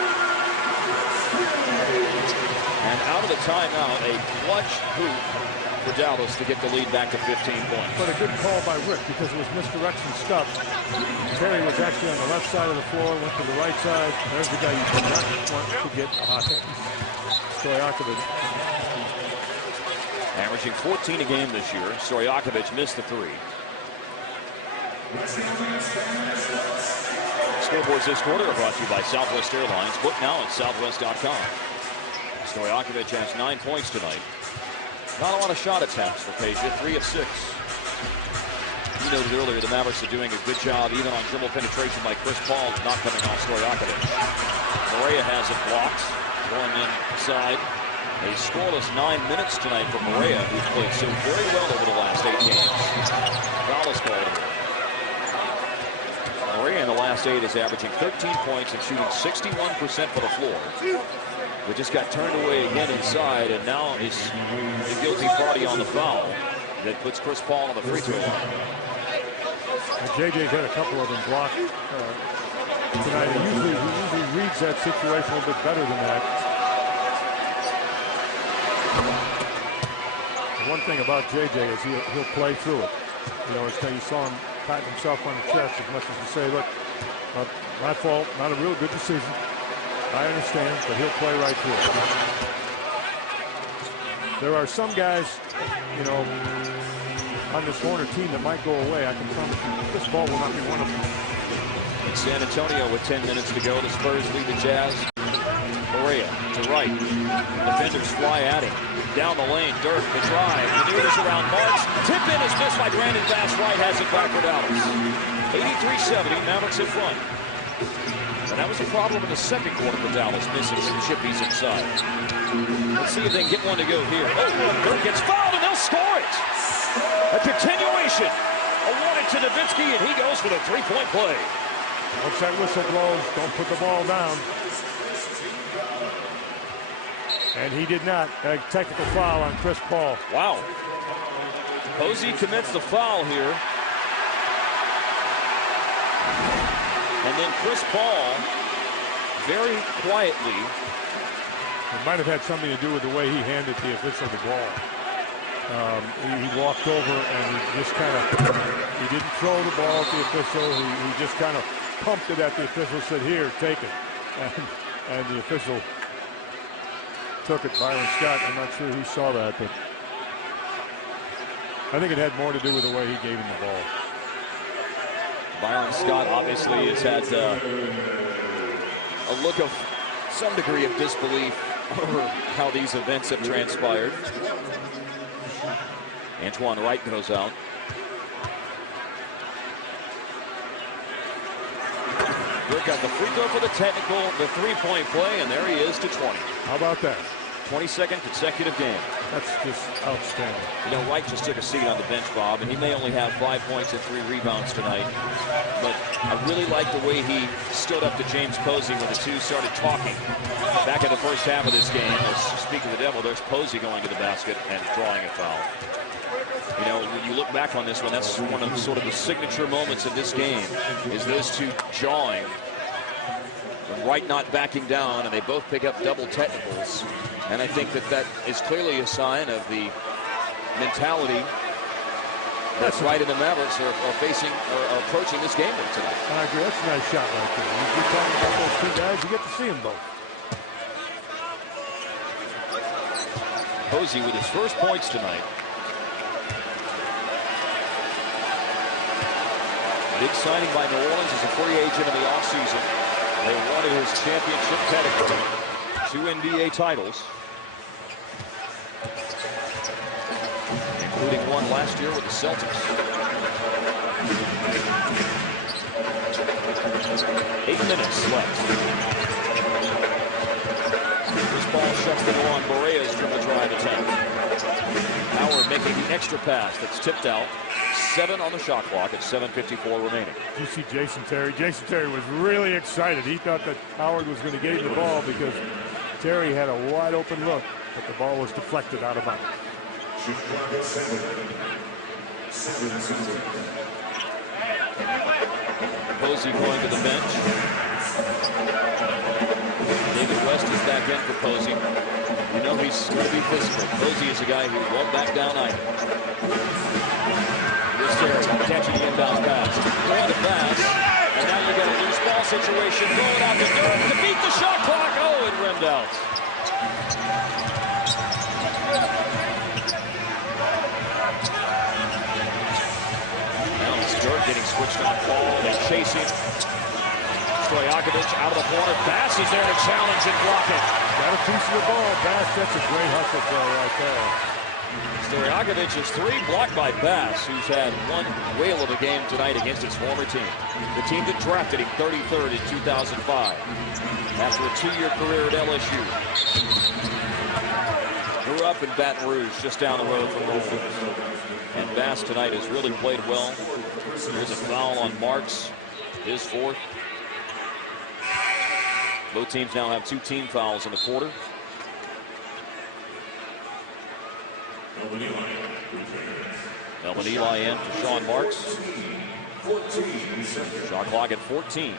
And out of the timeout, a clutch hoop for Dallas to get the lead back to 15 points. But a good call by Rick because it was misdirection stuff. Terry was actually on the left side of the floor, went to the right side. There's the guy you do not want to get a hot hand. Stojakovic. Averaging 14 a game this year. Stojakovic missed the three. Scoreboards this quarter are brought to you by Southwest Airlines. Book now at southwest.com. Stojakovic has 9 points tonight. Not a lot of shot attempts for Peja, 3 of 6. You noted earlier the Mavericks are doing a good job even on dribble penetration by Chris Paul, not coming off Stojakovic. Barea has it blocked, going inside. A scoreless 9 minutes tonight for Barea, who's played so very well over the last 8 games. Foul is called. Barea in the last 8 is averaging 13 points and shooting 61% for the floor. We just got turned away again inside, and now is the guilty party on the foul that puts Chris Paul on the free throw line. JJ's had a couple of them blocked tonight. And he usually reads that situation a little bit better than that. The one thing about JJ is he'll play through it. You know, you saw him patting himself on the chest as much as to say, look, my fault, not a real good decision. I understand, but he'll play right through it. There are some guys, you know, on this Hornet team that might go away. I can promise you, this ball will not be one of them. San Antonio with 10 minutes to go. The Spurs lead the Jazz. Barea to right. Defenders fly at him. Down the lane, Dirk, the drive. Maneuvers around Marks. Tip in is missed by Brandon Bass. White has it back for Dallas. 83-70, Mavericks in front. And that was a problem in the second quarter for Dallas, missing some chippies inside. Let's see if they can get one to go here. Oh, Dirk gets fouled, and they'll score it. A continuation. Awarded to Nowitzki, and he goes for the three-point play. Once that whistle blows, don't put the ball down. And he did not. A technical foul on Chris Paul. Wow. Posey commits the foul here. And then Chris Paul, very quietly. It might have had something to do with the way he handed the official the ball. He walked over and he just kind of, he didn't throw the ball at the official. He just kind of pumped it at the official, said, here, take it. And And the official took it, Byron Scott. I'm not sure who saw that, but I think it had more to do with the way he gave him the ball. Byron Scott obviously has had a look of some degree of disbelief over how these events have transpired. Antoine Wright goes out. Dirk got the free throw for the technical, the three-point play, and there he is to 20. How about that? 22nd consecutive game. That's just outstanding. You know, Wright just took a seat on the bench, Bob, and he may only have 5 points and 3 rebounds tonight. But I really like the way he stood up to James Posey when the two started talking. Back in the first half of this game, speaking of the devil, there's Posey going to the basket and drawing a foul. You know, when you look back on this one, that's one of sort of the signature moments of this game, is those two jawing. And Wright not backing down, and they both pick up double technicals. And I think that is clearly a sign of the mentality that's Wright and the Mavericks are approaching this game with tonight. I agree. That's a nice shot right there. You're talking about those two guys, you get to see them both. Posey with his first points tonight. Big signing by New Orleans as a free agent in the offseason. They wanted his championship pedigree. 2 NBA titles, including one last year with the Celtics. 8 minutes left. This ball shuts the door on Borea's triple drive attempt. Howard making the extra pass that's tipped out. 7 on the shot clock at 7:54 remaining. You see Jason Terry. Jason Terry was really excited. He thought that Howard was going to get him the ball because Terry had a wide open look, but the ball was deflected out of bounds. Posey going to the bench. David West is back in for Posey. You know he's going to be physical. Posey is a guy who won't back down either. Here's Terry catching the inbound pass. Going to pass. And now you got a loose ball situation. Going out to Dirk to beat the shot clock. Oh, it rimmed out. Now it's Dirk getting switched on ball. They chase him. Stojakovic out of the corner. Bass is there to challenge and block it. Got a piece of the ball. Bass, that's a great hustle play right there. Stojakovic's 3 blocked by Bass, who's had one whale of a game tonight against his former team. The team that drafted him 33rd in 2005 after a 2-year career at LSU. Grew up in Baton Rouge, just down the road from Louisville. And Bass tonight has really played well. There's a foul on Marks, his 4th. Both teams now have 2 team fouls in the quarter. Melvin Eli in for Sean Marks. Shot clock at 14.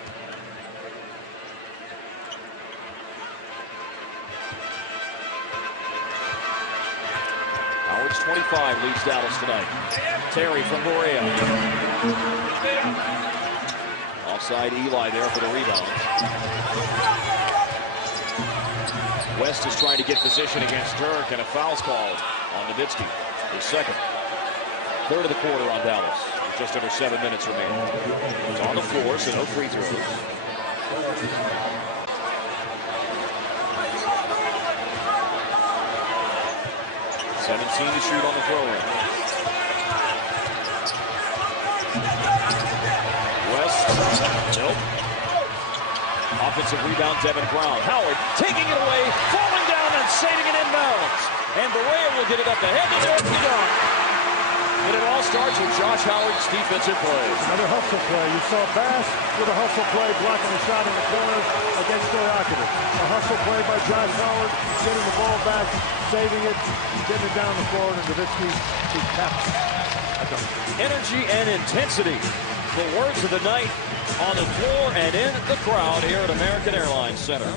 Howard's 25 leads Dallas tonight. Terry from Borea. Offside Eli there for the rebound. West is trying to get position against Dirk, and a foul's called on Nowitzki. His 2nd. 3rd of the quarter on Dallas. With just under 7 minutes remaining. It's on the floor, so no free throws. To shoot on the throw-in. West, nope. Offensive rebound, Devin Brown. Howard taking it away, falling down and saving it inbounds. And Borea will get it up ahead to Dirk to dunk. And it all starts with Josh Howard's defensive plays. Another hustle play. You saw Bass with a hustle play, blocking a shot in the corner against Stojakovic. A hustle play by Josh Howard, getting the ball back, saving it, getting it down the floor, and Nowitzki taps. Energy and intensity. The words of the night on the floor and in the crowd here at American Airlines Center.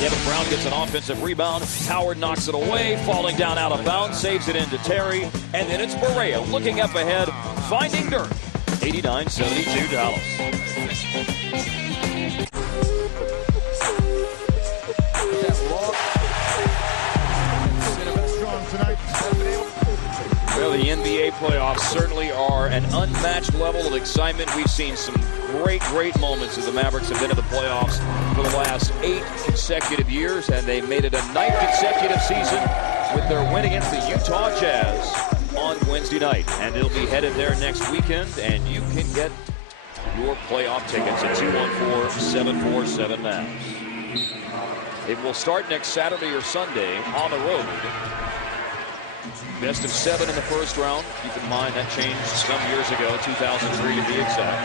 Devin Brown gets an offensive rebound. Howard knocks it away, falling down out of bounds, saves it into Terry, and then it's Borea looking up ahead, finding Dirk. 89-72 Dallas. Well, the NBA playoffs certainly are an unmatched level of excitement. We've seen some great moments as the Mavericks have been in the playoffs for the last 8 consecutive years, and they made it a 9th consecutive season with their win against the Utah Jazz on Wednesday night. And they'll be headed there next weekend, and you can get your playoff tickets at 214-747-MAVs. It will start next Saturday or Sunday on the road. Best of 7 in the first round. Keep in mind that changed some years ago, 2003 to be exact.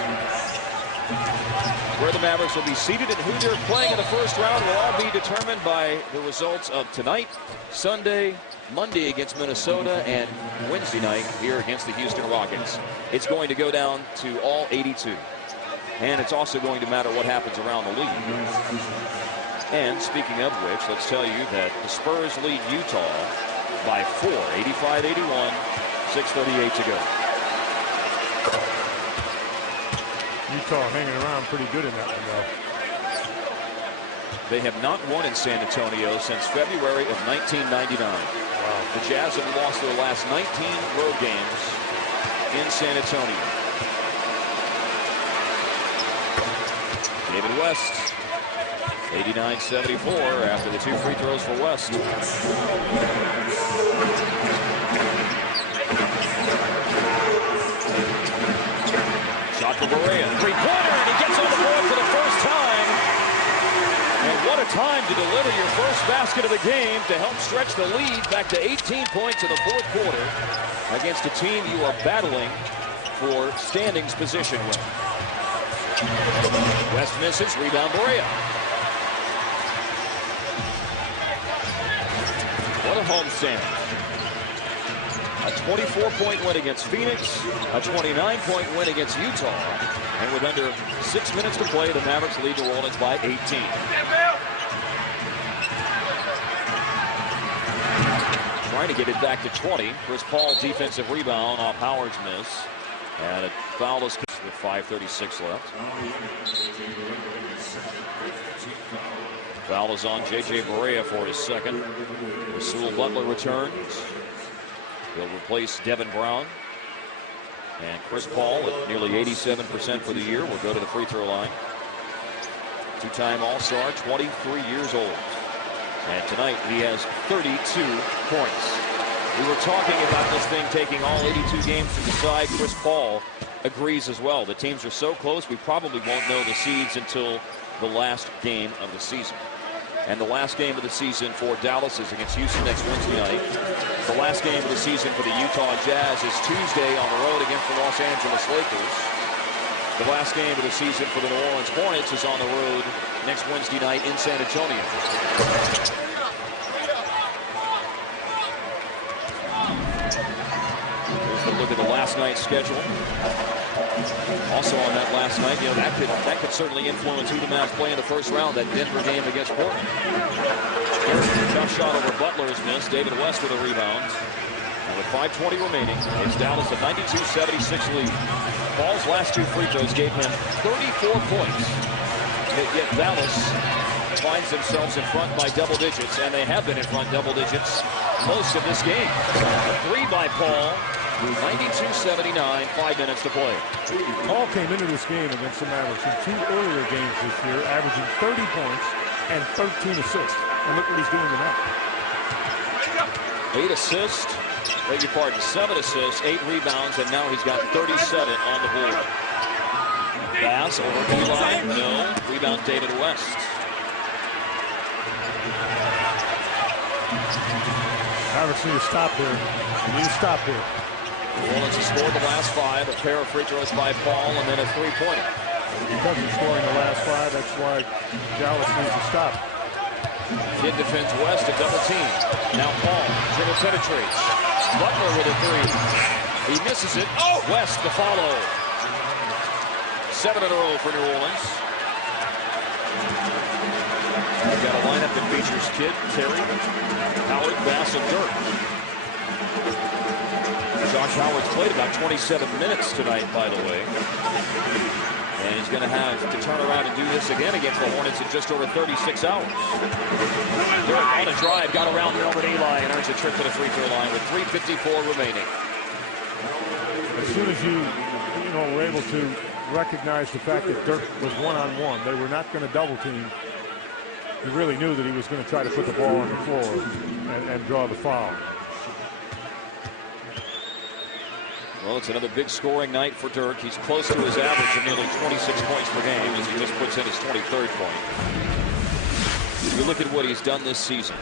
Where the Mavericks will be seated and who they're playing in the first round will all be determined by the results of tonight, Sunday, Monday against Minnesota, and Wednesday night here against the Houston Rockets. It's going to go down to all 82. And it's also going to matter what happens around the league. And speaking of which, let's tell you that the Spurs lead Utah by 4, 85-81, 6:38 to go. Utah hanging around pretty good in that one, though. They have not won in San Antonio since February of 1999. Wow. The Jazz have lost their last 19 road games in San Antonio. David West, 89-74 after the 2 free throws for West. Shot for Barea, three-pointer, and he gets on the board for the first time. And what a time to deliver your first basket of the game to help stretch the lead back to 18 points in the fourth quarter against a team you are battling for standings position with. West misses, rebound Barea. What a homestand. A 24-point win against Phoenix, a 29-point win against Utah, and with under 6 minutes to play, the Mavericks lead New Orleans by 18. Trying to get it back to 20. Chris Paul defensive rebound off Howard's miss. And a foul is with 5:36 left. Foul is on J.J. Barea for his second. Rasul Butler returns. He'll replace Devin Brown. And Chris Paul at nearly 87% for the year will go to the free throw line. Two-time All-Star, 23 years old. And tonight he has 32 points. We were talking about this thing taking all 82 games to decide. Chris Paul agrees as well. The teams are so close, we probably won't know the seeds until the last game of the season. And the last game of the season for Dallas is against Houston next Wednesday night. The last game of the season for the Utah Jazz is Tuesday on the road against the Los Angeles Lakers. The last game of the season for the New Orleans Hornets is on the road next Wednesday night in San Antonio. Here's a look at the last night's schedule. Also on that last night, you know, that could certainly influence who the Mavs play in the first round, that Denver game against Portland. Tough shot over Butler is missed. David West with a rebound. And with 5:20 remaining, it's Dallas a 92-76 lead. Paul's last 2 free throws gave him 34 points. Yet Dallas finds themselves in front by double digits, and they have been in front double digits most of this game. A 3 by Paul. 92-79, 5 minutes to play. Paul came into this game against the Mavericks in 2 earlier games this year, averaging 30 points and 13 assists. And look what he's doing tonight. 8 assists, beg your pardon, 7 assists, 8 rebounds, and now he's got 37 on the board. Pass over Eli, no. Rebound David West. Mavericks need to stop here. They need to stop here. New Orleans has scored the last 5, a pair of free throws by Paul, and then a 3-pointer. Because he's scoring the last 5, that's why Dallas needs to stop. Kid defends West, a double team. Now Paul, dribble penetrates. Butler with a 3. He misses it. West the follow. 7 in a row for New Orleans. We've got a lineup that features Kidd, Terry, Howard, Bass, and Dirk. Josh Howard's played about 27 minutes tonight, by the way. And he's going to have to turn around and do this again against the Hornets in just over 36 hours. Dirk on a drive, got around the open Eli and earns a trip to the free throw line with 3:54 remaining. As soon as you were able to recognize the fact that Dirk was one-on-one, they were not going to double team. You really knew that he was going to try to put the ball on the floor and draw the foul. Well, it's another big scoring night for Dirk. He's close to his average of nearly 26 points per game as he just puts in his 23rd point. You look at what he's done this season.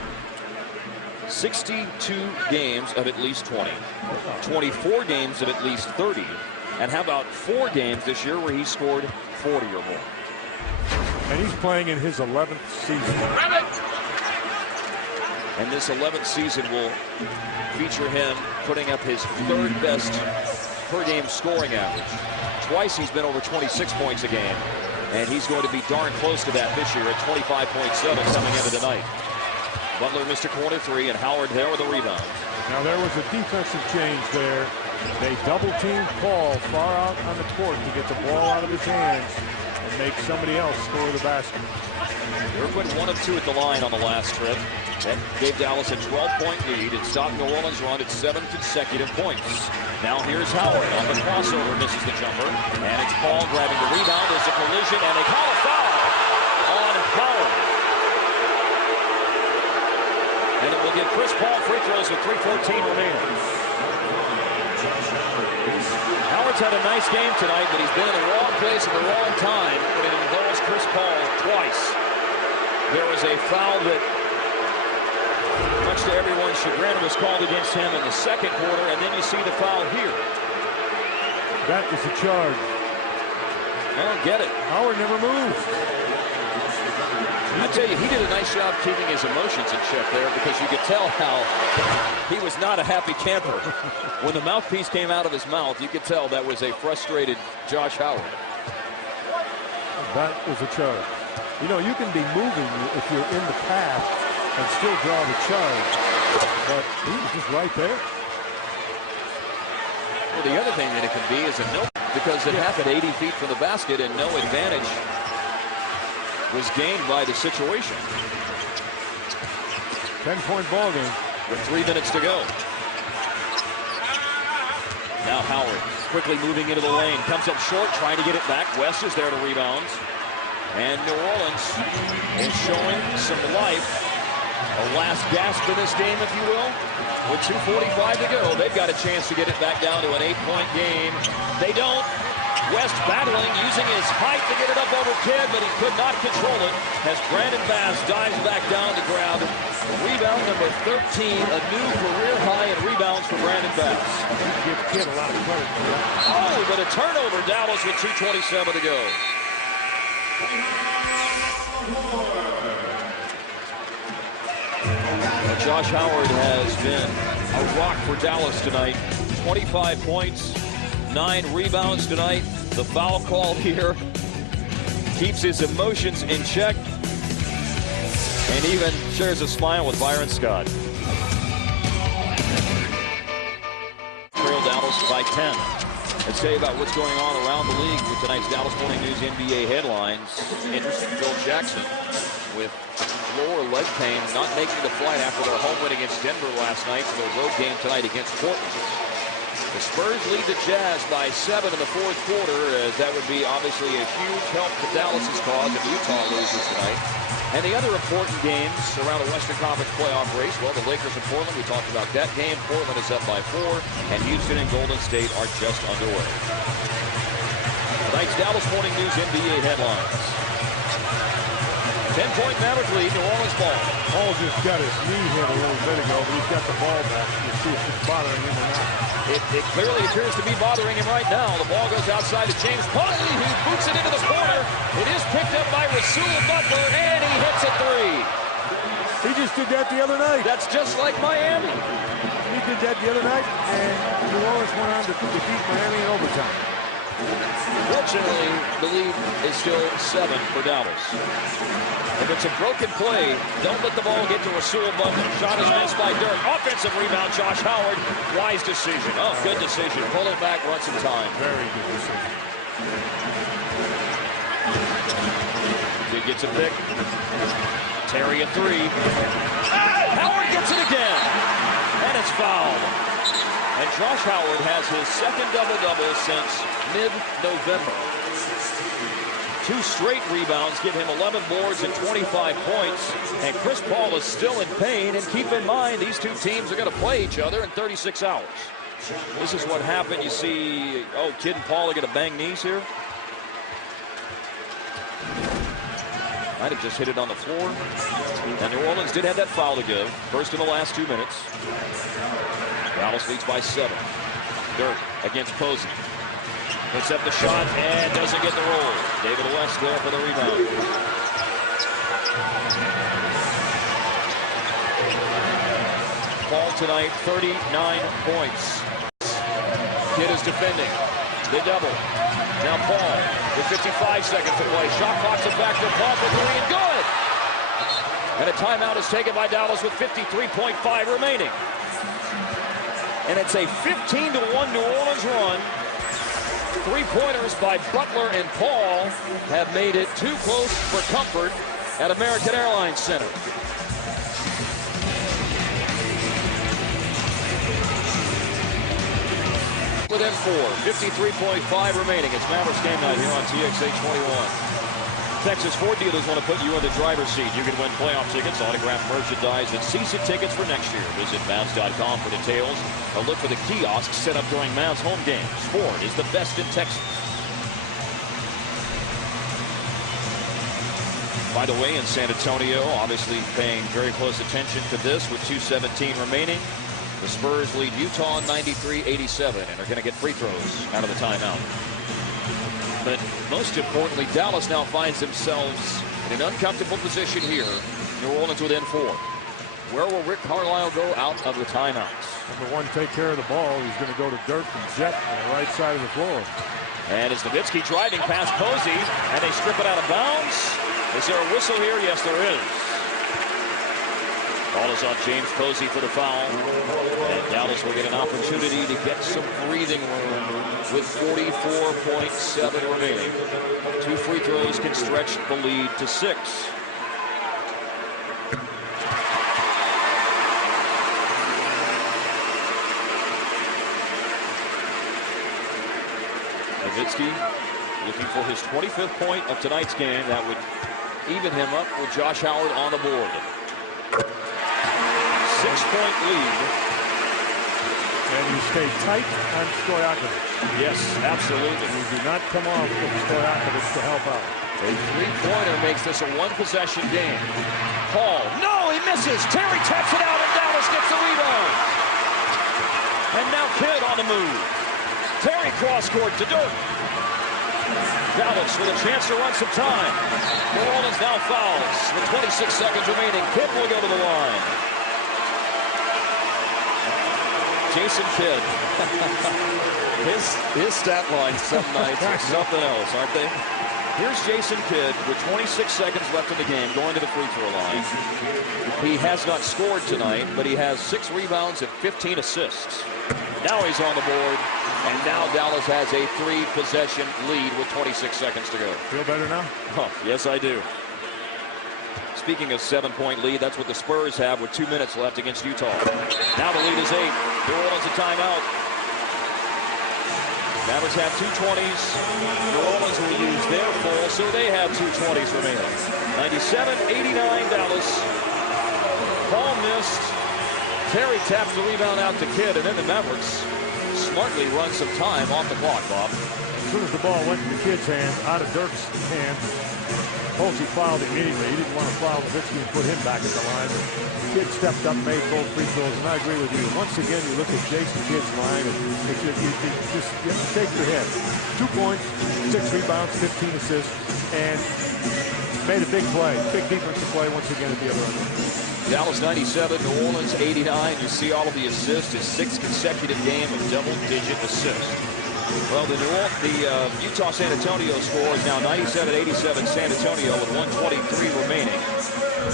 62 games of at least 20. 24 games of at least 30. And how about 4 games this year where he scored 40 or more? And he's playing in his 11th season. And this 11th season will feature him putting up his 3rd best per game scoring average. Twice he's been over 26 points a game. And he's going to be darn close to that this year at 25.7 coming into tonight. Butler missed a corner 3, and Howard there with a rebound. Now there was a defensive change there. They double-teamed Paul far out on the court to get the ball out of his hands and make somebody else score the basket. Dirk went 1 of 2 at the line on the last trip. That gave Dallas a 12-point lead. It stopped New Orleans' run at 7 consecutive points. Now here's Howard on the crossover, misses the jumper. And it's Paul grabbing the rebound. There's a collision, and they call a foul on Howard. And it will give Chris Paul free throws with 3:14 remaining. Howard's had a nice game tonight, but he's been in the wrong place at the wrong time when it involves Chris Paul twice. There was a foul that, much to everyone's chagrin, was called against him in the second quarter, and then you see the foul here. That is a charge. I don't get it. Howard never moved. I tell you, he did a nice job keeping his emotions in check there, because you could tell how he was not a happy camper. When the mouthpiece came out of his mouth, you could tell that was a frustrated Josh Howard. That was a charge. You know, you can be moving if you're in the path and still draw the charge, but he was just right there. Well, the other thing that it can be is a no, because it happened 80 feet from the basket and no advantage was gained by the situation. 10-point ball game. With 3 minutes to go. Now Howard quickly moving into the lane. Comes up short, trying to get it back. West is there to rebound. And New Orleans is showing some life. A last gasp in this game, if you will. With 2:45 to go, they've got a chance to get it back down to an 8-point game. They don't. West battling, using his height to get it up over Kidd, but he could not control it as Brandon Bass dives back down to grab rebound number 13, a new career high in rebounds for Brandon Bass. Give Kidd a lot of credit for that. Oh, but a turnover, Dallas with 2:27 to go. Well, Josh Howard has been a rock for Dallas tonight. 25 points, 9 rebounds tonight. The foul call here keeps his emotions in check and even shares a smile with Byron Scott. Trail Dallas by 10. Let's tell you about what's going on around the league with tonight's Dallas Morning News NBA headlines. Interesting, Phil Jackson with lower leg pain, not making the flight after their home win against Denver last night for their road game tonight against Portland. The Spurs lead the Jazz by 7 in the 4th quarter, as that would be obviously a huge help to Dallas's cause if Utah loses tonight. And the other important games around the Western Conference playoff race, well, the Lakers and Portland, we talked about that game. Portland is up by 4, and Houston and Golden State are just underway. Tonight's Dallas Morning News NBA headlines. 10-point Maverick lead, New Orleans ball. Paul just got his knee hit a little bit ago, but he's got the ball back. We'll see if it's bothering him or not. It clearly appears to be bothering him right now. The ball goes outside to James Putley, who boots it into the corner. It is picked up by Rasul Butler, and he hits a 3. He just did that the other night. That's just like Miami. He did that the other night, and New Orleans went on to defeat Miami in overtime. Fortunately, the lead is still 7 for Dallas. If it's a broken play, don't let the ball get to Rasul Butler. Shot is missed by Dirk. Offensive rebound, Josh Howard. Wise decision. Oh, good decision. Pull it back, run some time. Very good decision. He gets a pick. Terry a three. Howard gets it again. And it's fouled. And Josh Howard has his second double-double since mid-November. 2 straight rebounds give him 11 boards and 25 points. And Chris Paul is still in pain. And keep in mind, these two teams are going to play each other in 36 hours. This is what happened. You see, Kidd and Paul are going to bang knees here. Might have just hit it on the floor. And New Orleans did have that foul to give. First in the last 2 minutes. Dallas leads by 7. Dirk against Posey. Puts up the shot and doesn't get the roll. David West there for the rebound. Paul tonight, 39 points. Kidd is defending. The double. Now Paul with 55 seconds to play. Shot clock's it back to Paul for 3 and good. And a timeout is taken by Dallas with 53.5 remaining. And it's a 15-1 New Orleans run. 3-pointers by Butler and Paul have made it too close for comfort at American Airlines Center. Within 4, 53.5 remaining. It's Mavericks game night here on TXA 21. Texas Ford dealers want to put you in the driver's seat. You can win playoff tickets, autographed merchandise, and season tickets for next year. Visit Mavs.com for details. A look for the kiosks set up during Mavs home games. Ford is the best in Texas. By the way, in San Antonio, obviously paying very close attention to this with 2:17 remaining. The Spurs lead Utah 93-87 and are going to get free throws out of the timeout. But most importantly, Dallas now finds themselves in an uncomfortable position here. New Orleans within 4. Where will Rick Carlisle go out of the timeouts? Number 1, take care of the ball. He's going to go to Dirk and Jet on the right side of the floor. And it's Nowitzki driving past Posey, and they strip it out of bounds. Is there a whistle here? Yes, there is. Ball is on James Posey for the foul. And Dallas will get an opportunity to get some breathing room with 44.7 remaining. 2 free throws can stretch the lead to 6. Nowitzki looking for his 25th point of tonight's game. That would even him up with Josh Howard on the board. 6-point lead. And you stay tight on Stojakovic. Yes, absolutely. You do not come off with Stojakovic to help out. A 3-pointer makes this a 1-possession game. Paul, no, he misses. Terry taps it out and Dallas gets the rebound. And now Kidd on the move. Terry cross court to Dirk. Dallas with a chance to run some time. New Orleans now fouls with 26 seconds remaining. Kidd will go to the line. Jason Kidd. his stat lines some nights are something else, aren't they? Here's Jason Kidd with 26 seconds left in the game going to the free throw line. He has not scored tonight, but he has 6 rebounds and 15 assists. Now he's on the board, and now Dallas has a 3-possession lead with 26 seconds to go. Feel better now? Oh, yes, I do. Speaking of 7-point lead, that's what the Spurs have with 2 minutes left against Utah. Now the lead is 8. New Orleans a timeout. Mavericks have 2 20s. New Orleans will use their full, so they have 2 20s remaining. 97-89 Dallas. Paul missed. Terry taps the rebound out to Kidd, and then the Mavericks smartly run some time off the clock, Bob. As soon as the ball went in the Kidd's hands, out of Dirk's hands, Posey fouled immediately. He didn't want to foul Nowitzki and put him back at the line. Kidd stepped up, made both free throws, and I agree with you. Once again, you look at Jason Kidd's line, and you shake your head. 2 points, 6 rebounds, 15 assists, and made a big play. Big defensive play once again at the other end. Dallas 97, New Orleans 89. You see all of the assists. His 6th consecutive game of double-digit assists. Well, the Utah-San Antonio score is now 97-87 San Antonio with 1:23 remaining.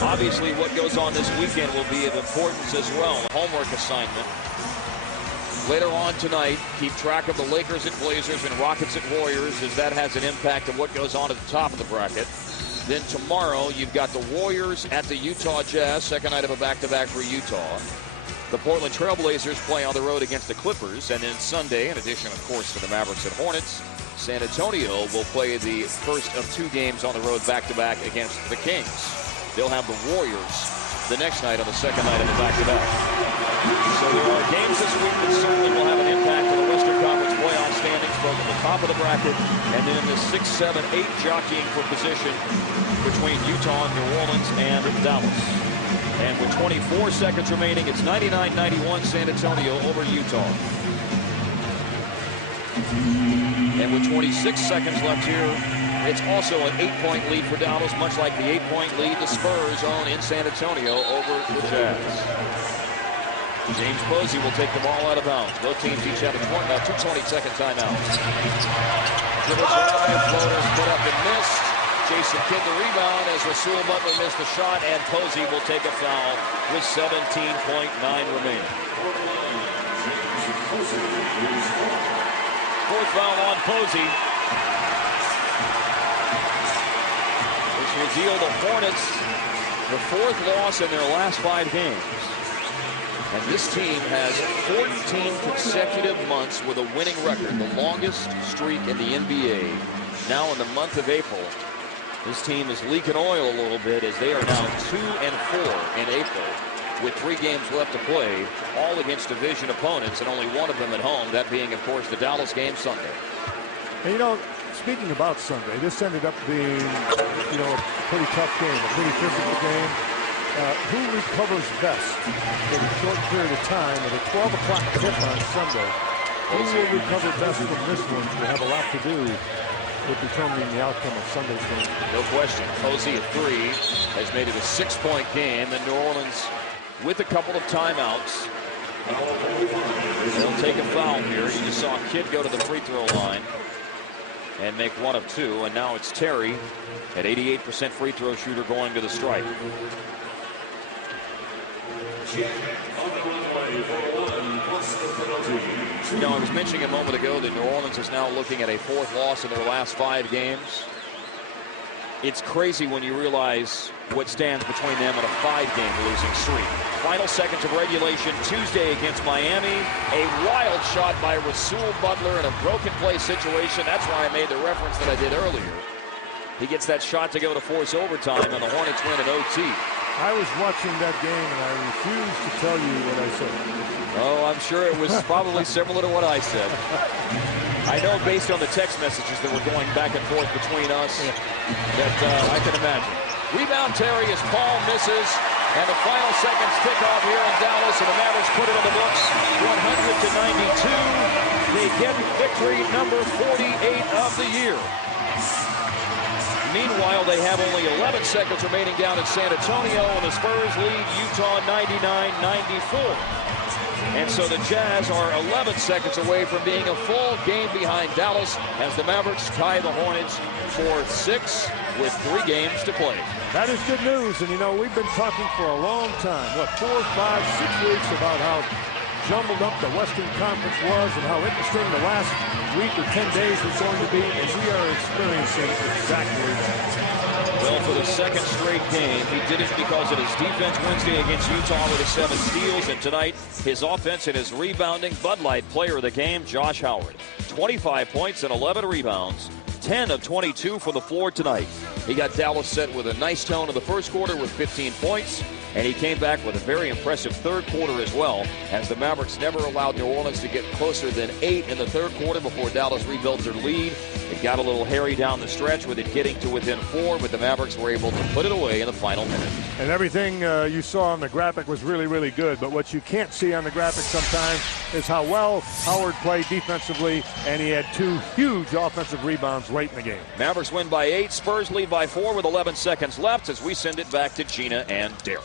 Obviously, what goes on this weekend will be of importance as well. Homework assignment. Later on tonight, keep track of the Lakers at Blazers and Rockets at Warriors, as that has an impact of what goes on at the top of the bracket. Then tomorrow, you've got the Warriors at the Utah Jazz, second night of a back-to-back for Utah. The Portland Trailblazers play on the road against the Clippers. And then Sunday, in addition, of course, to the Mavericks and Hornets, San Antonio will play the first of 2 games on the road back-to-back against the Kings. They'll have the Warriors the next night on the second night of the back-to-back. So there are games this week that certainly will have an impact on the Western Conference playoff standings, both at the top of the bracket and then in the 6, 7, 8 jockeying for position between Utah, New Orleans, and Dallas. And with 24 seconds remaining, it's 99-91 San Antonio over Utah. And with 26 seconds left here, it's also an 8-point lead for Dallas, much like the 8-point lead the Spurs own in San Antonio over the Jazz. James Posey will take the ball out of bounds. Both teams each have a 2:20-second timeout. Dribble drive, floaters put up and missed. Jason Kidd the rebound as Rasul Butler missed the shot, and Posey will take a foul with 17.9 remaining. Fourth foul on Posey. This will deal the Hornets the 4th loss in their last 5 games. And this team has 14 consecutive months with a winning record, the longest streak in the NBA. Now in the month of April, this team is leaking oil a little bit as they are now 2-4 in April with 3 games left to play, all against division opponents, and only one of them at home, that being, of course, the Dallas game Sunday. And, you know, speaking about Sunday, this ended up being, you know, a pretty tough game, a pretty physical game. Who recovers best in a short period of time at a 12 o'clock tip on Sunday? Who will recover best from this one will have a lot to do with determining the outcome of Sunday's game. No question. Posey at 3 has made it a 6-point game. And New Orleans with a couple of timeouts. They'll take a foul here. You just saw Kidd go to the free throw line and make 1 of 2. And now it's Terry, an 88% free throw shooter, going to the stripe. You know, I was mentioning a moment ago that New Orleans is now looking at a 4th loss in their last 5 games. It's crazy when you realize what stands between them and a 5-game losing streak. Final seconds of regulation Tuesday against Miami. A wild shot by Rasul Butler in a broken play situation. That's why I made the reference that I did earlier. He gets that shot to go to force overtime, and the Hornets win an OT. I was watching that game, and I refuse to tell you what I said. Oh, I'm sure it was probably similar to what I said. I know based on the text messages that were going back and forth between us that I can imagine. Rebound Terry as Paul misses, and the final seconds tick off here in Dallas, and the Mavericks put it on the books 100-92. They get victory number 48 of the year. Meanwhile, they have only 11 seconds remaining down in San Antonio, and the Spurs lead Utah 99-94. And so the Jazz are 11 seconds away from being a full game behind Dallas as the Mavericks tie the Hornets for 6 with 3 games to play. That is good news, and you know, we've been talking for a long time, 4, 5, 6 weeks about how jumbled up the Western Conference was and how interesting the last week or 10 days was going to be, and we are experiencing exactly that. Well, for the 2nd straight game, he did it because of his defense Wednesday against Utah with his 7 steals, and tonight his offense and his rebounding. Bud Light player of the game, Josh Howard. 25 points and 11 rebounds. 10 of 22 for the floor tonight. He got Dallas set with a nice tone in the first quarter with 15 points. And he came back with a very impressive 3rd quarter as well, as the Mavericks never allowed New Orleans to get closer than 8 in the 3rd quarter before Dallas rebuilt their lead. It got a little hairy down the stretch with it getting to within 4, but the Mavericks were able to put it away in the final minute. And everything you saw on the graphic was really, really good. But what you can't see on the graphic sometimes is how well Howard played defensively, and he had 2 huge offensive rebounds late in the game. Mavericks win by 8. Spurs lead by 4 with 11 seconds left as we send it back to Gina and Derek.